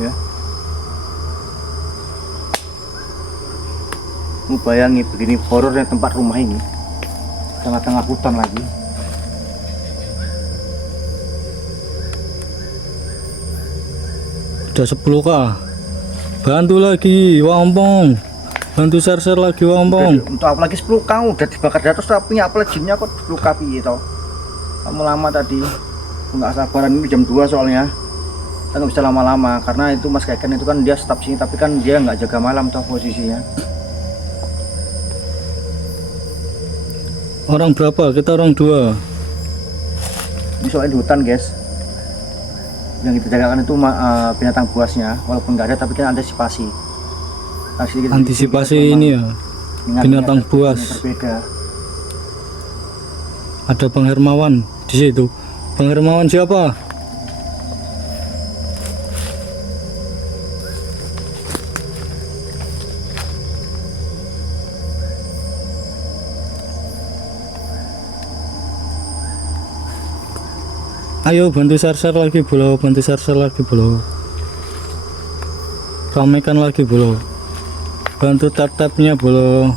Ya. Mau bayangi begini horornya tempat rumah ini. Tengah-tengah hutan lagi. Udah 10K. Bantu lagi, wampong. Bantu share lagi, wampong. Untuk apa lagi 10 kamu udah dibakar di atas tapi apa jinnya kok 10 kapi gitu. Kamu lama tadi nggak sabaran, ini jam 2 soalnya. Kita nggak bisa lama-lama karena itu Mas Keken itu kan dia staf sini tapi kan dia nggak jaga malam toh posisinya. Orang berapa? Kita orang 2. Ini soalnya di hutan guys. Yang kita jagakan itu binatang buasnya, walaupun nggak ada tapi kan antisipasi. Antisipasi ini ya. Binatang buas. Berbeda. Ada Bang Hermawan di situ. Bang Hermawan siapa? Ayo bantu share lagi bro, bantu share lagi bro. Ramekan lagi bro. Bantu tap-tapnya bro.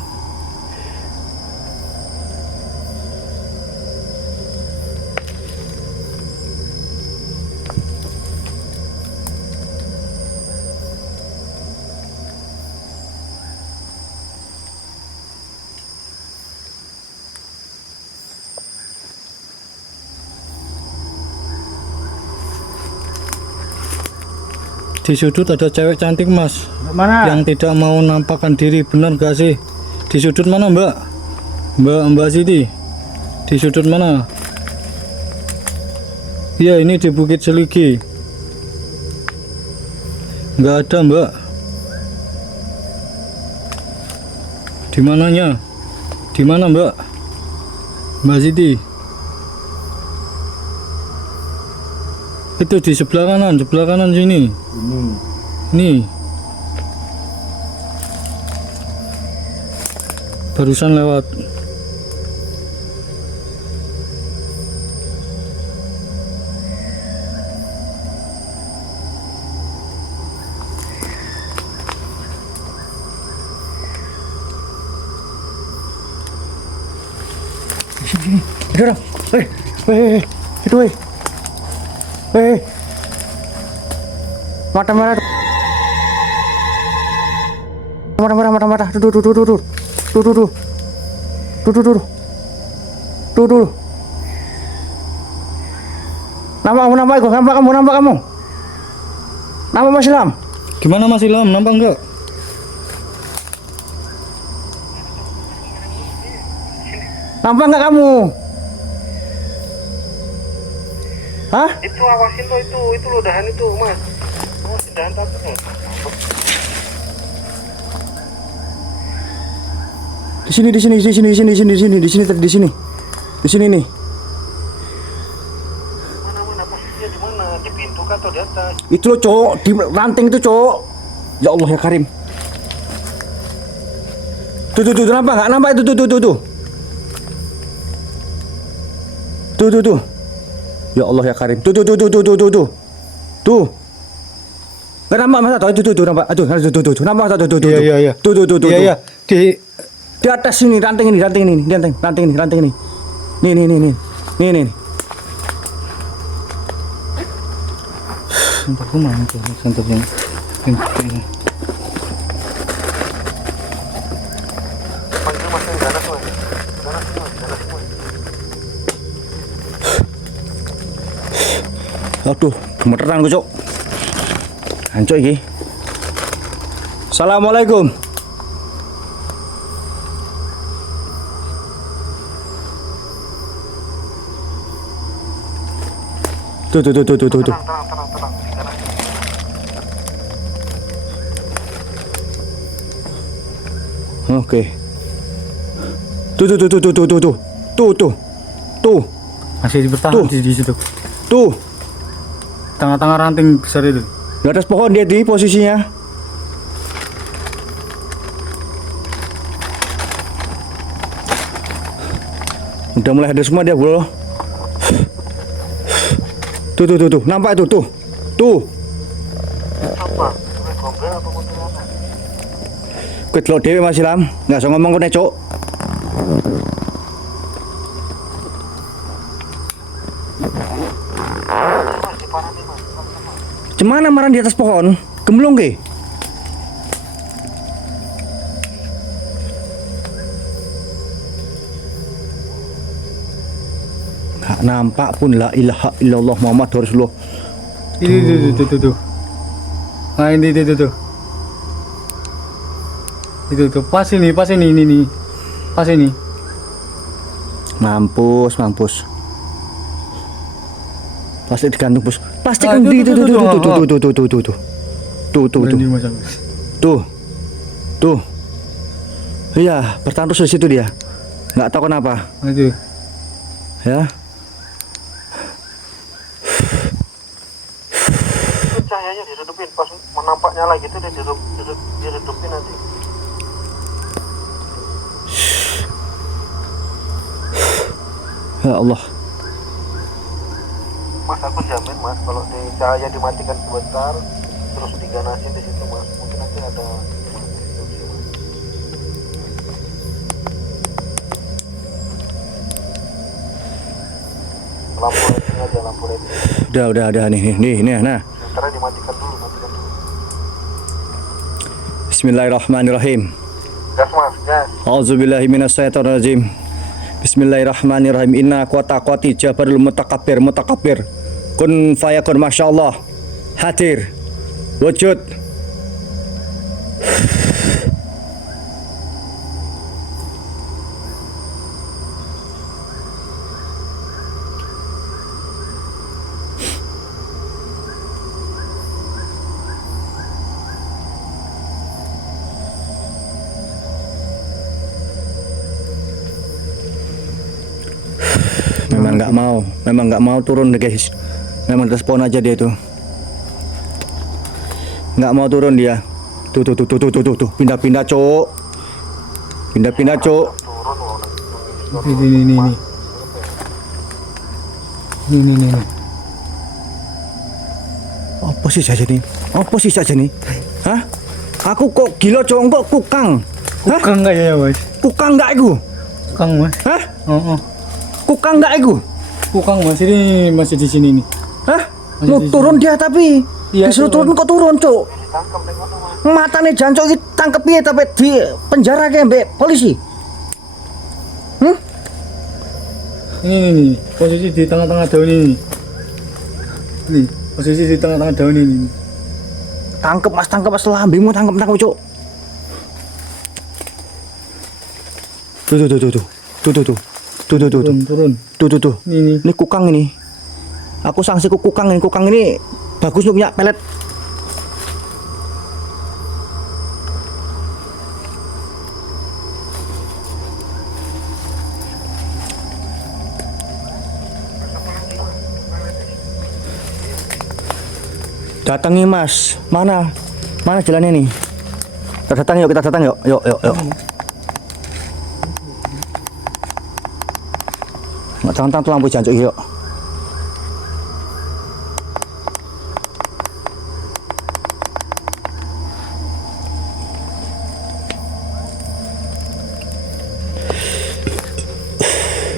Di sudut ada cewek cantik mas, Mana? yang tidak mau nampakkan diri, benar gak sih? Di sudut mana mbak? Mbak Siti, di sudut mana? Iya ini di Bukit Seligi. Nggak ada mbak. Di mananya? Di mana mbak? Mbak Siti? Itu di sebelah kanan sini. Ini. Nih. Barusan lewat. Sini. Ada orang. Itu mata merah. Tuh. Nampak kamu. Nama Mas Ilham. Gimana Mas Ilham? Nampak enggak? Nampak nggak kamu? Hah? Itu awasin lo itu lo dahan itu mas. Awasin dahan tapi lo. Di sini nih. Mana posisinya di mana? Di pintu kah atau di atas? Itu loh cowok di ranting itu cowok. Ya Allah ya Karim. Tuh nampak nggak? Nampak itu tuh. Ya Allah ya Karim. Tuh. Nggak nampak masa tuh nampak. Aduh nampak tuh. Iya. Tuh. Iya. Di atas sini ranting ini. Nih. Bentar, kemana tuh senternya? Ini. Panggil mas yang ganas mas. Ganas semua. Aduh, gemeteran gue cok. Hancur iki. Assalamualaikum. Tuh. Tenang. Oke. Tuh. Masih bertahan Tuh. di situ. Tuh. Tengah-tengah ranting besar itu. Di atas pohon dia di posisinya. Udah mulai ada semua dia, bro. Tuh. Nampak itu tuh. Apa? Gombel apa motor apa? Kecelok dewe Mas Ilham. Nggak usah ngomong kene, Cok. Cemana maran di atas pohon? Gemblong ke? Nggak nampak pun, la ilaha illallah Muhammad Rasulullah. Ini tuh. Nah ini tuh. Itu tuh pas ini nih. Pas ini. Mampus. Plastik digantung, Bos. Plastik Ah, endi tuh, tuh. Ini Mas Agus. Tuh. Iya, bertahan terus di situ dia. Nggak tahu kenapa. Nah, itu. Ya. Itu cahayanya diredupin pas menampaknya lagi itu dia diredupin nanti. Ya Allah. Mas aku jamin Mas kalau di cahaya dimatikan sebentar terus diganasin di situ Mas mungkin nanti ada instruksi, Mas. Lampu LED aja lampu LED. Udah nih. Nah. Sementara dimatikan dulu. Bismillahirrahmanirrahim. Gas Mas, gas. Auzubillahi minasyaitonirrajim. Bismillahirrahmanirrahim. Inna quwati jabarul mutakabbir. Kun fayakun, masyaallah. Hadir. Wujud. Memang nggak mau turun deh, guys. Memang respon aja dia itu. Nggak mau turun dia. Tuh. Pindah-pindah, Cok. Turun loh. Ini. Apa sih saja nih? Hah? Aku kok gila, Cok, kok kukang. Hah? Kukang nggak ya, Mas? Kukang nggak iku? Kukang, Mas. Hah? Oh. Kukang nggak iku? Kukang, Mas. Ini masih di sini nih. Hah? Masih Lu di turun dia tapi. Iya, Disuruh turun. turun kok turun, Cok. Ditangkap dengan mana Mas? Matane jancok iki tangkep piye tapi di penjara kayak mbek polisi. Ini. Posisi di tengah-tengah daun ini. Nih, posisi di tengah-tengah daun ini. Tangkep Mas lambemu, tangkep, Cok. Tuh. Turun. Tuh. Ini. Ini kukang ini. Aku sanksi kukang ini bagus lu punya pelet. Datangi, Mas. Mana jalannya nih? Kita datang yuk. Yuk. Nggak tantang tuh lampu jancuk yuk.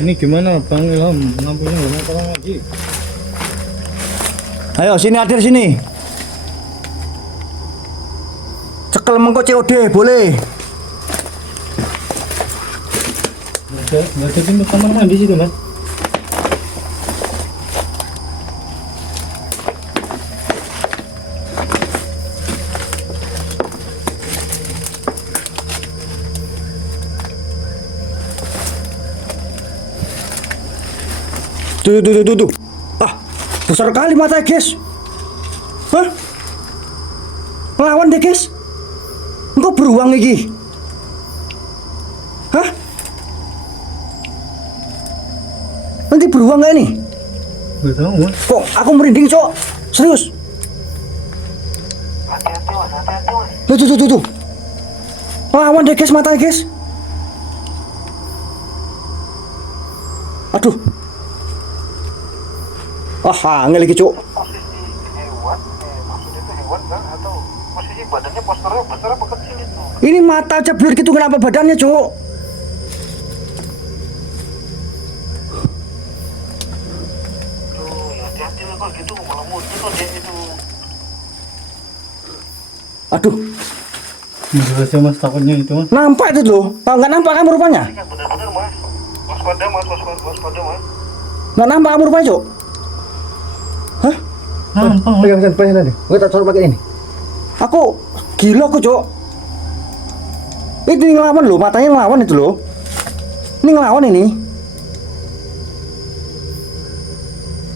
Ini gimana, Bang Ilham? Lampunya nggak mau tolong lagi. Ayo sini, hadir sini. Cekel mengko COD boleh. Nggak ada pintu kamar mandi situ, Mas. Tuh. Ah, besar kali mata, guys. Hah? Ngelawan deh, guys. Engkau beruang lagi. Hah? Nanti beruang gak ini? Nggak tahu, Mas. Kok aku merinding, Cok? Serius? Hati-hati Mas. Tuh. Ngelawan deh, guys, matanya, guys. Aduh. Angel lagi, Cok. Posisi hewan, maksudnya itu hewan kan atau posisi badannya posturnya besar apa kecil itu? Ini mata aja blur gitu, kenapa badannya, Cok? Tuh, ya hati-hati kalau gitu malah muncul tuh dia itu. Aduh, Nggak aja, Mas, takutnya itu, Mas. nampak itu loh. Nggak nampak kan rupanya? Ini kan benar-benar Mas. Waspada Mas. Nggak nampak kamu rupanya, Cok. Hah? Nampak. Pegang tadi. Gue tak coba pakai ini. Aku gila aku, Cok. Ini ngelawan loh, matanya ngelawan itu loh. Ini ngelawan ini.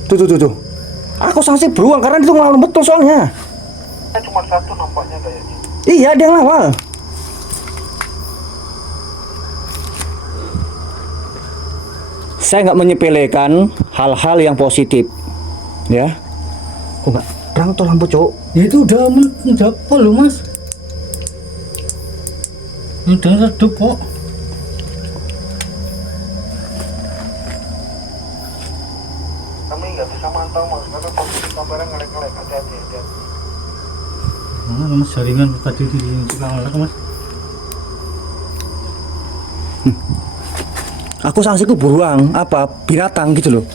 Tuh. Aku sanksi beruang karena itu ngelawan betul soalnya. Cuma satu nampaknya kayaknya. Iya, dia ngelawan. Saya nggak menyepelekan hal-hal yang positif, ya. Oh nggak, terang tuh lampu, Cok. Ya itu udah mendapat loh mas. Udah redup kok. Kami nggak bisa mantau mas, karena posisi kamera ngelek-ngelek. Hati-hati. Mana mas jaringan tadi di suka ngelak mas. Aku sanksiku beruang, apa binatang gitu loh.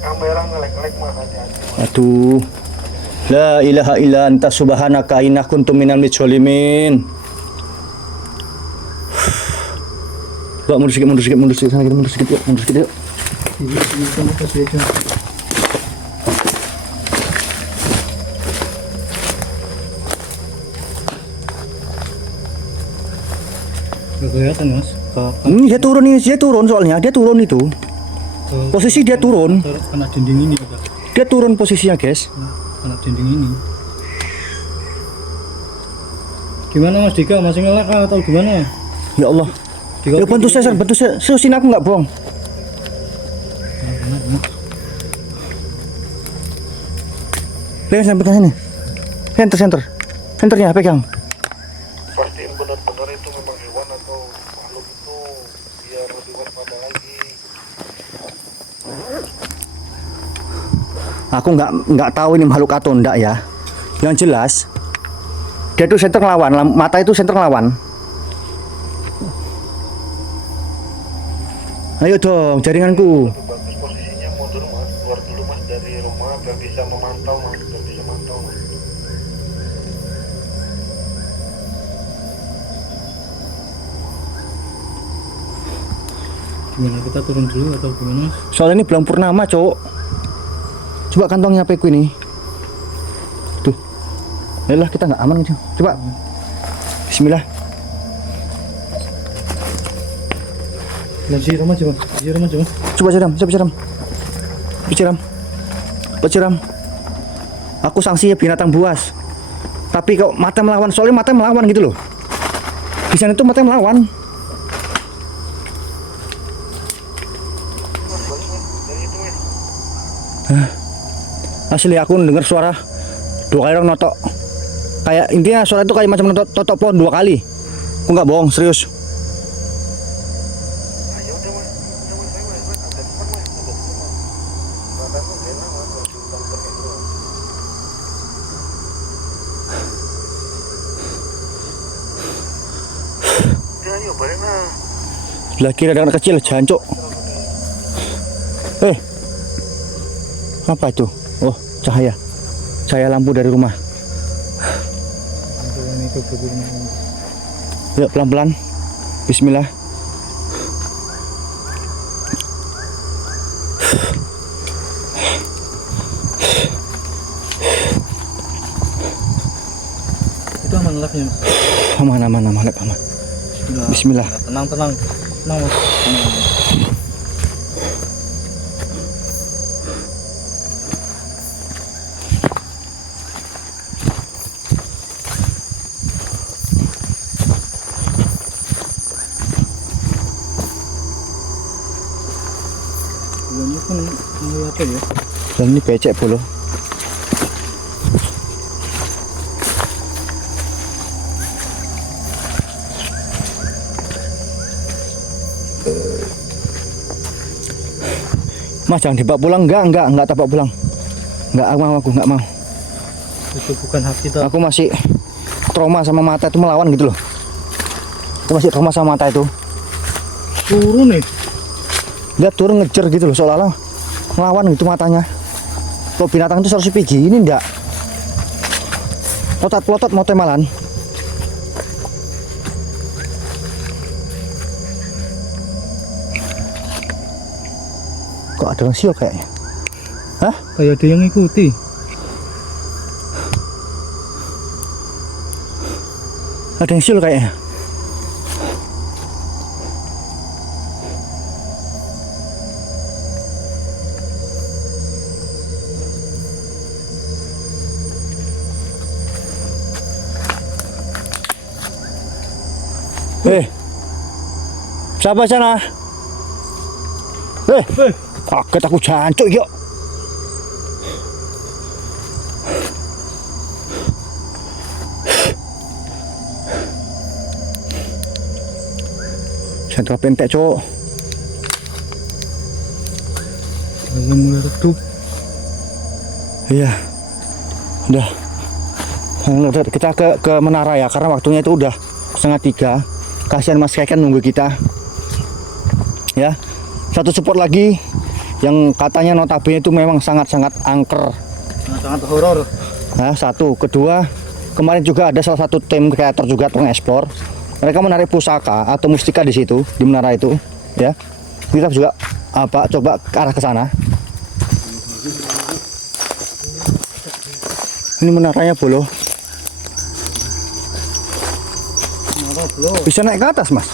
Kamera ngelek-ngelek mas, hati-hati. Aduh. La ilaha illa anta subhanaka inna kuntu minal mujrimin. Pak, mundur sedikit sana kita mundur sedikit yuk. Ini sama kasih aja. Gak kelihatan mas. Ini dia turun soalnya, dia turun itu. Posisi dia turun. Kena dinding ini juga. Dia turun posisinya, guys. Kena dinding ini. Gimana mas Dika, masih ngelak atau gimana? Ya Allah. Dika, Ya bantu saya, seriusin aku nggak bohong. Pegang sini. Senternya pegang. Pastiin benar-benar itu memang hewan atau makhluk itu, biar lebih waspada lagi. Aku nggak tahu ini makhluk atau enggak ya. Yang jelas dia tuh senter ngelawan, mata itu senter ngelawan. Ayo dong, jaringanku. Lebih bagus posisinya mundur mas, keluar dulu mas dari rumah biar bisa memantau mas, Gimana, kita turun dulu atau gimana mas? Soalnya ini bulan purnama, Cok. Coba kantongnya peku ini. Tuh. Yalah, kita nggak aman gitu. Coba. Bismillah. Siram aja mas. Coba siram. Aku sanksinya binatang buas. Tapi kok mata melawan, soalnya mata melawan gitu loh. Di sana itu mata melawan. Asli aku dengar suara 2 kali orang notok. Kayak intinya suara itu kayak macam notok pohon 2 kali. Aku nggak bohong, serius. Sebelah kiri ada anak kecil, jancuk. Apa itu? Oh, cahaya lampu dari rumah. Yuk, pelan-pelan. Bismillah. Itu aman lapnya mas. Aman. Bismillah. Tenang mas. Ini kan apa ya? Dan ini becek bolo. Mas jangan dibawa pulang, enggak tak bawa pulang. Aku nggak mau. Itu bukan hak kita. Aku masih trauma sama mata itu, melawan gitu loh. Aku masih trauma sama mata itu. Turun nih. Dia turun ngejar gitu loh, seolah-olah ngelawan gitu matanya. Kalau binatang itu harus pergi, ini enggak. Potot-potot mau temalan. ada yang siul kayaknya. Hah? Kayak ada yang ngikuti. Ada yang siul kayaknya. Siapa sana? Kaget aku jancuk yuk. Sentra pentek, Cok. Mulai redup. Iya. Udah. Kita ke menara ya, karena waktunya itu udah 2:30. Kasihan Mas Keken nunggu kita. Ya. Satu support lagi yang katanya notabene itu memang sangat-sangat angker. Sangat horor. Nah, satu. Kedua, kemarin juga ada salah satu tim kreator juga mengeksplor. Mereka menarik pusaka atau mustika di situ, di menara itu, ya. Kita juga coba ke arah ke sana. Ini menaranya bolo. Bisa naik ke atas, Mas?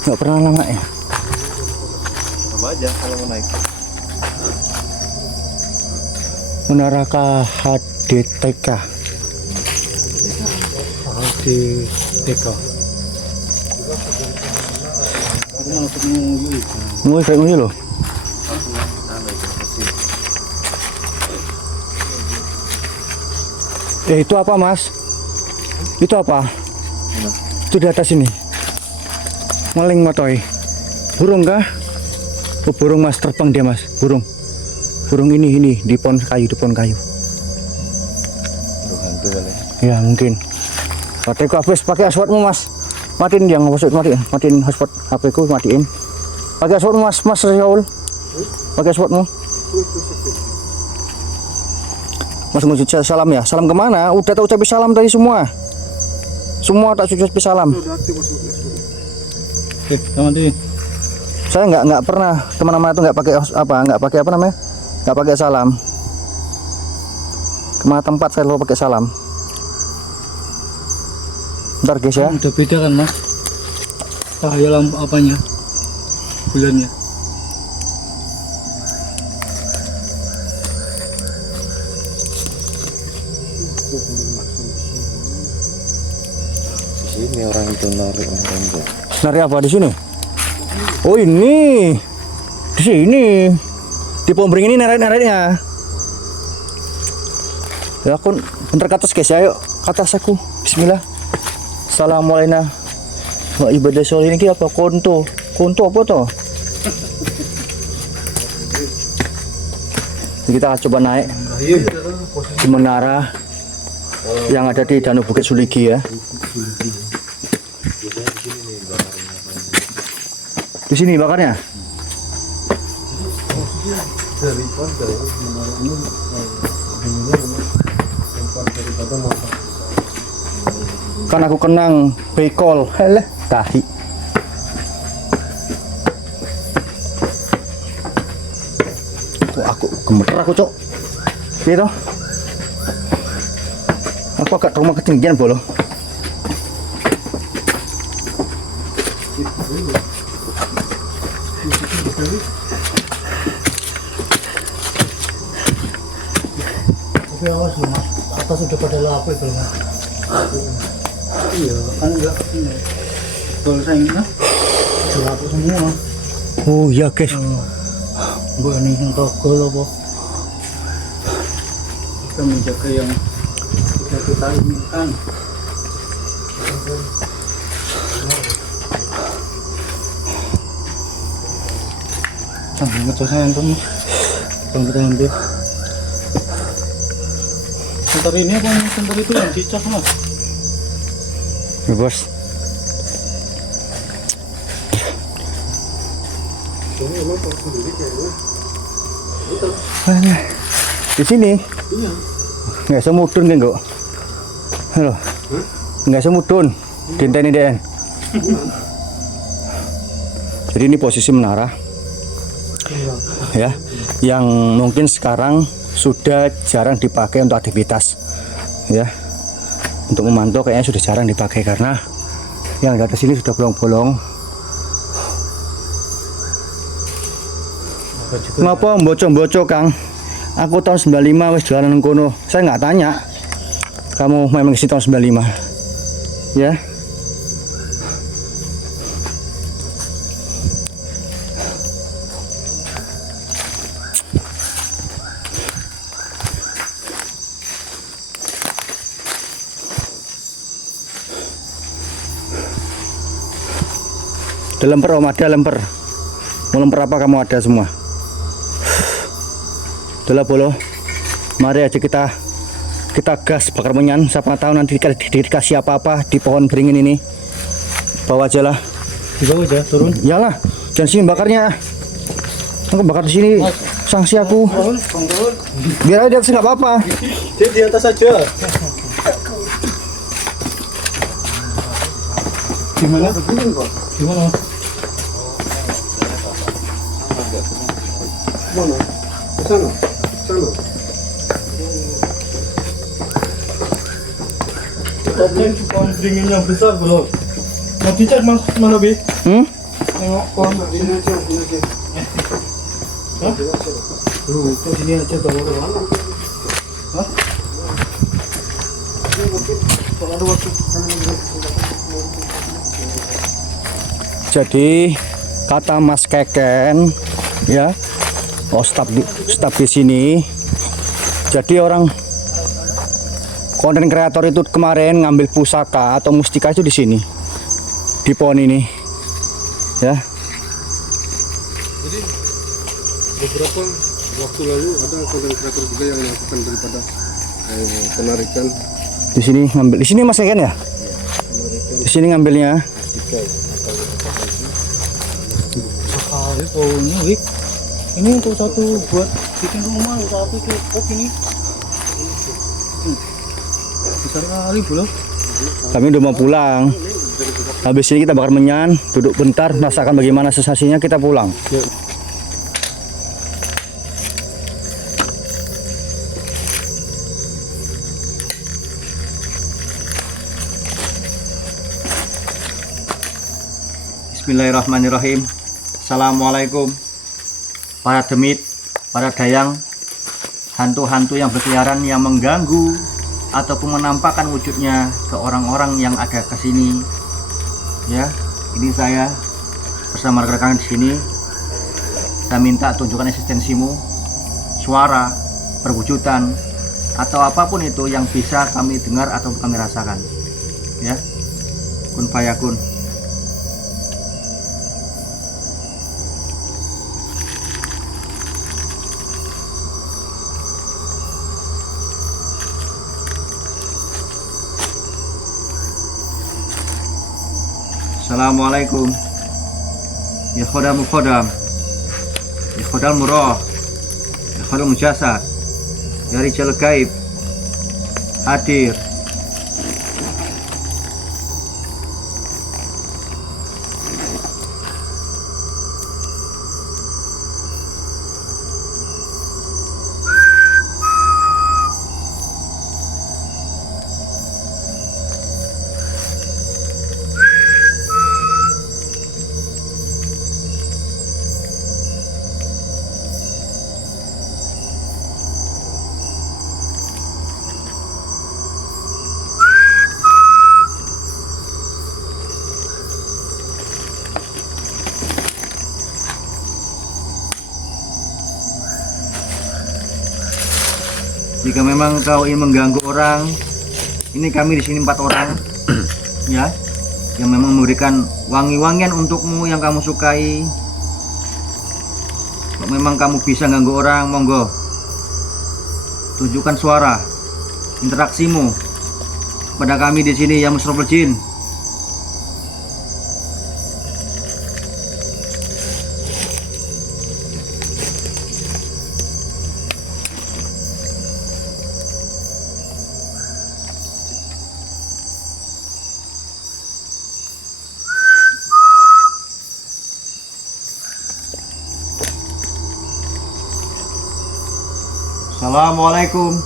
Nggak pernah lama ya. Coba aja kalau mau naik. Menara KHDTK. Di TK. Aku mau ketemu Kayak gini loh. Itu apa, Mas? Itu apa? Itu di atas ini. Maling motoy. Burung kah? Oh, burung, Mas, terbang dia, Mas. Burung. Burung ini di pohon kayu, Burung hantu kali. Ya, mungkin. HPku habis, pakai hotspotmu, Mas. Matiin yang hotspot, matiin hotspot HP-ku, matiin. Pakai hotspotmu, Mas Raul. Pakai hotspotmu. Mas ngucap salam ya. Salam kemana? Udah tak ucapin salam tadi semua. Semua tak ucapin salam. nanti. Saya nggak pernah kemana-mana tuh nggak pakai apa namanya? Nggak pakai salam. Kemana tempat saya selalu pakai salam. Bentar guys ya. Udah beda kan, Mas? Cahaya lampu apanya? Bulannya. Sini orang itu narik orang. Narik apa di sini? Oh ini, di sini, di pohon ini narik-nariknya. Ya aku bentar ke atas guys, ayo ke atas aku. Bismillah. Assalamualaikum. Wa ibadah solihin ini apa? Konto apa toh? Kita coba naik di menara yang ada di Danau Bukit Suligi ya. Di sini bakarnya. Kan aku kenang bekol, hele tahi. Aku gemeter aku cok. Gitu. Aku agak rumah ketinggian bolo. Tapi awas loh, Mas. Atas udah pada lapis belum? Iya, kan enggak. Kalau saya ini lapis semua. Oh iya guys. Gue nih yang togol apa? Kita menjaga yang sudah kita inginkan. Sambil ngecasnya antum, bang kita ambil. Sebentar ini apa sebentar itu yang dicas, Mas? Ya bos. Di sini. Iya. Nggak semudun kan kok. Halo. Nggak semudun. Dinteni den. Jadi ini posisi menara ya, yang mungkin sekarang sudah jarang dipakai untuk aktivitas ya. Untuk memantau kayaknya sudah jarang dipakai karena yang di atas sini sudah bolong-bolong. Ngapa bocok-bocok Kang? Aku tahun 95 wis jualan nang kono. Saya nggak tanya. Kamu memang isi tahun 95. Ya. Ada lemper Om, ada lemper. Mau lemper apa kamu ada semua. Itulah bolo. Mari aja kita gas bakar menyan. Siapa tahu nanti dikasih apa-apa di pohon beringin ini. Bawa aja lah. Dibawa aja turun. Iyalah, jangan sini bakarnya. Aku bakar di sini. Sanksi aku. Biar aja di atas nggak apa-apa. Dia di atas aja. Gimana? Gimana? Topnya pohon beringin yang besar bro. Mau dicek mas mana bi? Nengok pohon beringin aja. Hah? Itu sini aja tahu mana? Hah? Jadi kata Mas Keken ya, stop di sini. Jadi orang konten kreator itu kemarin ngambil pusaka atau mustika itu di sini, di pohon ini, ya. Jadi beberapa waktu lalu ada konten kreator juga yang melakukan daripada penarikan Di sini ngambil, di sini Mas Keken ya? Di sini ngambilnya. Sekali pohonnya, Wik. Ini untuk satu buat bikin rumah, satu cukup ini. Besar kali bro. Kami udah mau pulang. Habis ini kita bakar menyan, duduk bentar, rasakan bagaimana sensasinya, kita pulang. Bismillahirrahmanirrahim. Assalamualaikum para demit, para dayang, hantu-hantu yang berkeliaran yang mengganggu ataupun menampakkan wujudnya ke orang-orang yang ada ke sini. Ya, ini saya bersama rekan-rekan di sini. Saya minta tunjukkan eksistensimu, suara, perwujudan, atau apapun itu yang bisa kami dengar atau kami rasakan. Ya, kun fayakun. Assalamualaikum. Ya khodamul khodam, ya khodam murah, ya khodam mujasad, ya rijal gaib hadir. Jika memang kau ingin mengganggu orang, ini kami di sini 4 orang, ya, yang memang memberikan wangi-wangian untukmu yang kamu sukai. Kalau memang kamu bisa ganggu orang, monggo, tunjukkan suara, interaksimu pada kami di sini yang Musroful Jin. Assalamualaikum.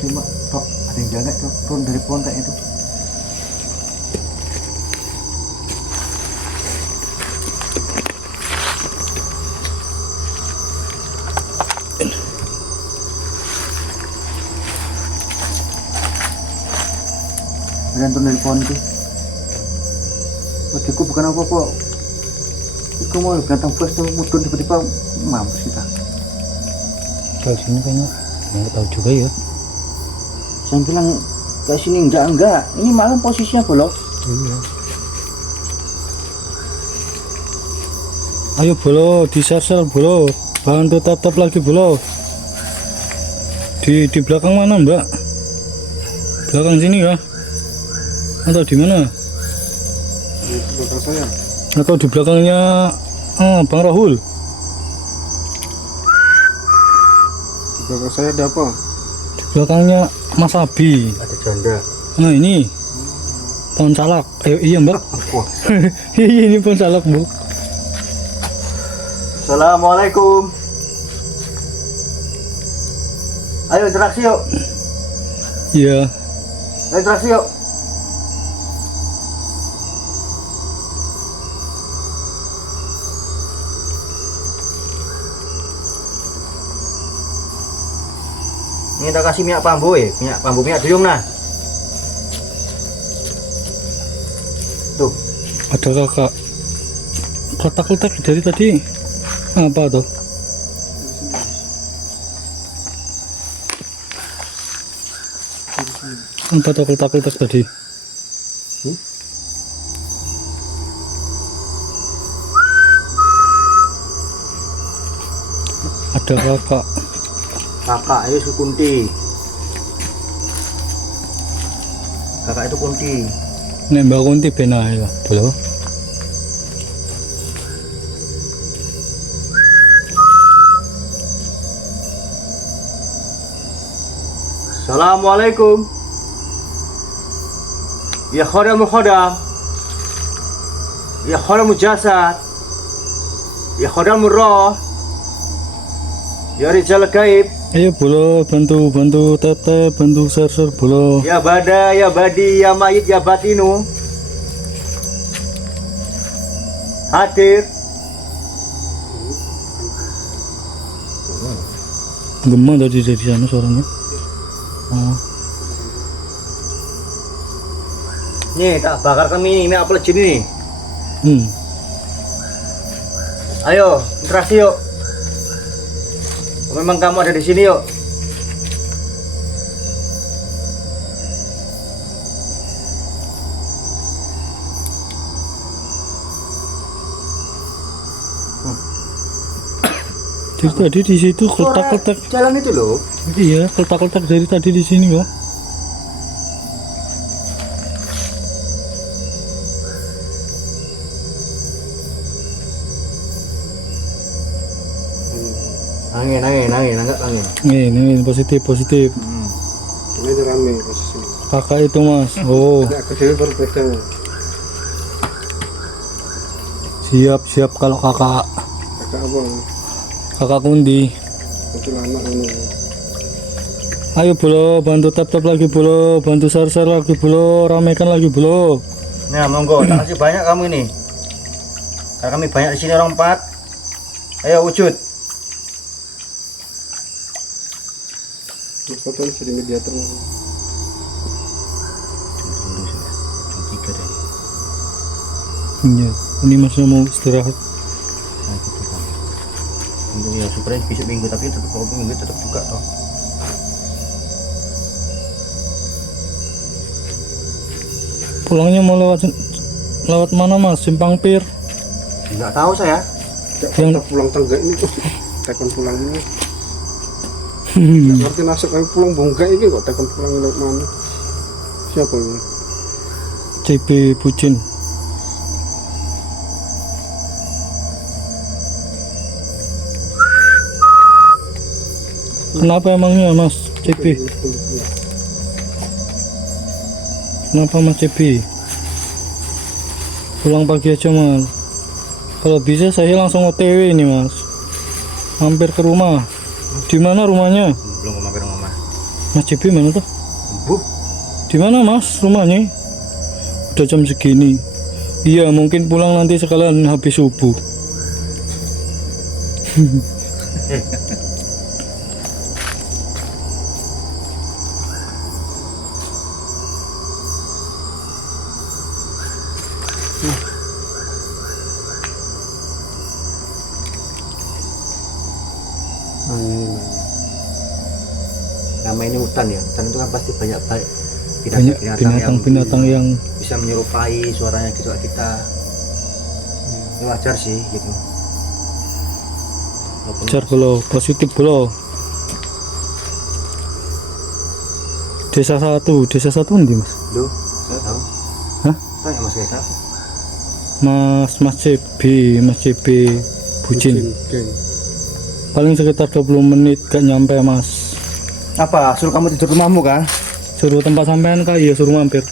Cuma Tok, ada yang jaga Tok, turun dari pohon kayak itu. Ada yang turun dari pohon itu. Waduh, bukan apa-apa. Itu mau ganteng bos tuh mudun tiba-tiba mampus kita. Kalau sini kayaknya nggak tahu juga ya. Saya bilang ke sini enggak. Ini malam posisinya bolok. Iya. Ayo bolo, di-share bolo. Bantu tap lagi bolo. Di belakang mana Mbak? Belakang sini kah? Atau di mana? Di belakang saya. Atau di belakangnya Bang Rahul? Di belakang saya ada apa? Di belakangnya Mas Abi. Ada janda. Nah ini pohon salak. Ayo iya Mbak. Iya ini pohon salak Bu. Assalamualaikum. Ayo interaksi yuk. Iya. Ayo interaksi yuk. Ini kita kasih minyak bambu ya, minyak duyung nah. Tuh, Ada kakak kotak-kotak dari tadi. Apa tuh? Apa tuh kotak-kotak tadi? Ada kakak. kakak itu kunti. Kakak itu kunti. Nek Mbak Kunti ben ae lah, bolo. Assalamualaikum. Ya khodamul khodam. Ya khodamul jasad. Ya khodamul roh. Ya rijal gaib. Ayo bolo, bantu tete, bantu share bolo. Ya bada, ya badi, ya mayit, ya batinu. Hadir. Gemah tadi dari sana suaranya. Oh. Nih tak bakarkan ini apel nih. Ayo, interaksi yuk. Memang kamu ada di sini yuk. Dari tadi di situ kotak-kotak. Jalan itu loh. Iya, kotak-kotak dari tadi di sini kok. Angin, anggap angin. Ini positif. Ini rame posisi. Kakak itu Mas. Oh, Ada aku dewe baru pegang. siap kalau kakak Kakak apa? Kakak Kundi. Itu anak ini. Ayo bolo, bantu tap lagi bolo, bantu share lagi bolo, ramekan lagi bolo. Nah, monggo, tak kasih banyak kamu ini. Karena kami banyak di sini orang 4. Ayo wujud. Foto ini jadi mediator. Iya, ini masnya mau istirahat. Nah, gitu kan. Untuk ya supaya besok minggu, tapi tetap kalau minggu tetap juga toh. Pulangnya mau lewat mana Mas? Simpang Pir. Enggak tahu saya. Yang pulang tangga ini tuh. Tekan pulang ini. Nggak ngerti nasib kayak pulang bongkak ini kok tekan pulang lewat mana? Siapa ini? CB Bucin. Kenapa emangnya Mas CP? Kenapa Mas CP? Pulang pagi aja Mas. Kalau bisa saya langsung OTW ini Mas. Hampir ke rumah. Di mana rumahnya? Belum mampir rumah. Mas CP mana tuh? Bu, Di mana Mas rumahnya? Udah jam segini. Iya, mungkin pulang nanti sekalian habis subuh. Angin. nama ini hutan ya. Hutan itu kan pasti banyak Banyak binatang-binatang yang bisa menyerupai suaranya gitu kayak kita. Ini wajar sih gitu. Walaupun jar belo, positif belo. Desa 1 nanti Mas. Lu, saya tahu. Hah? Tahu ya Mas Gesa? Mas CB Bucin. Geng. Paling sekitar 20 menit gak nyampe Mas. Apa? Suruh kamu tidur rumahmu kan? Suruh tempat sampean kah? Iya suruh mampir.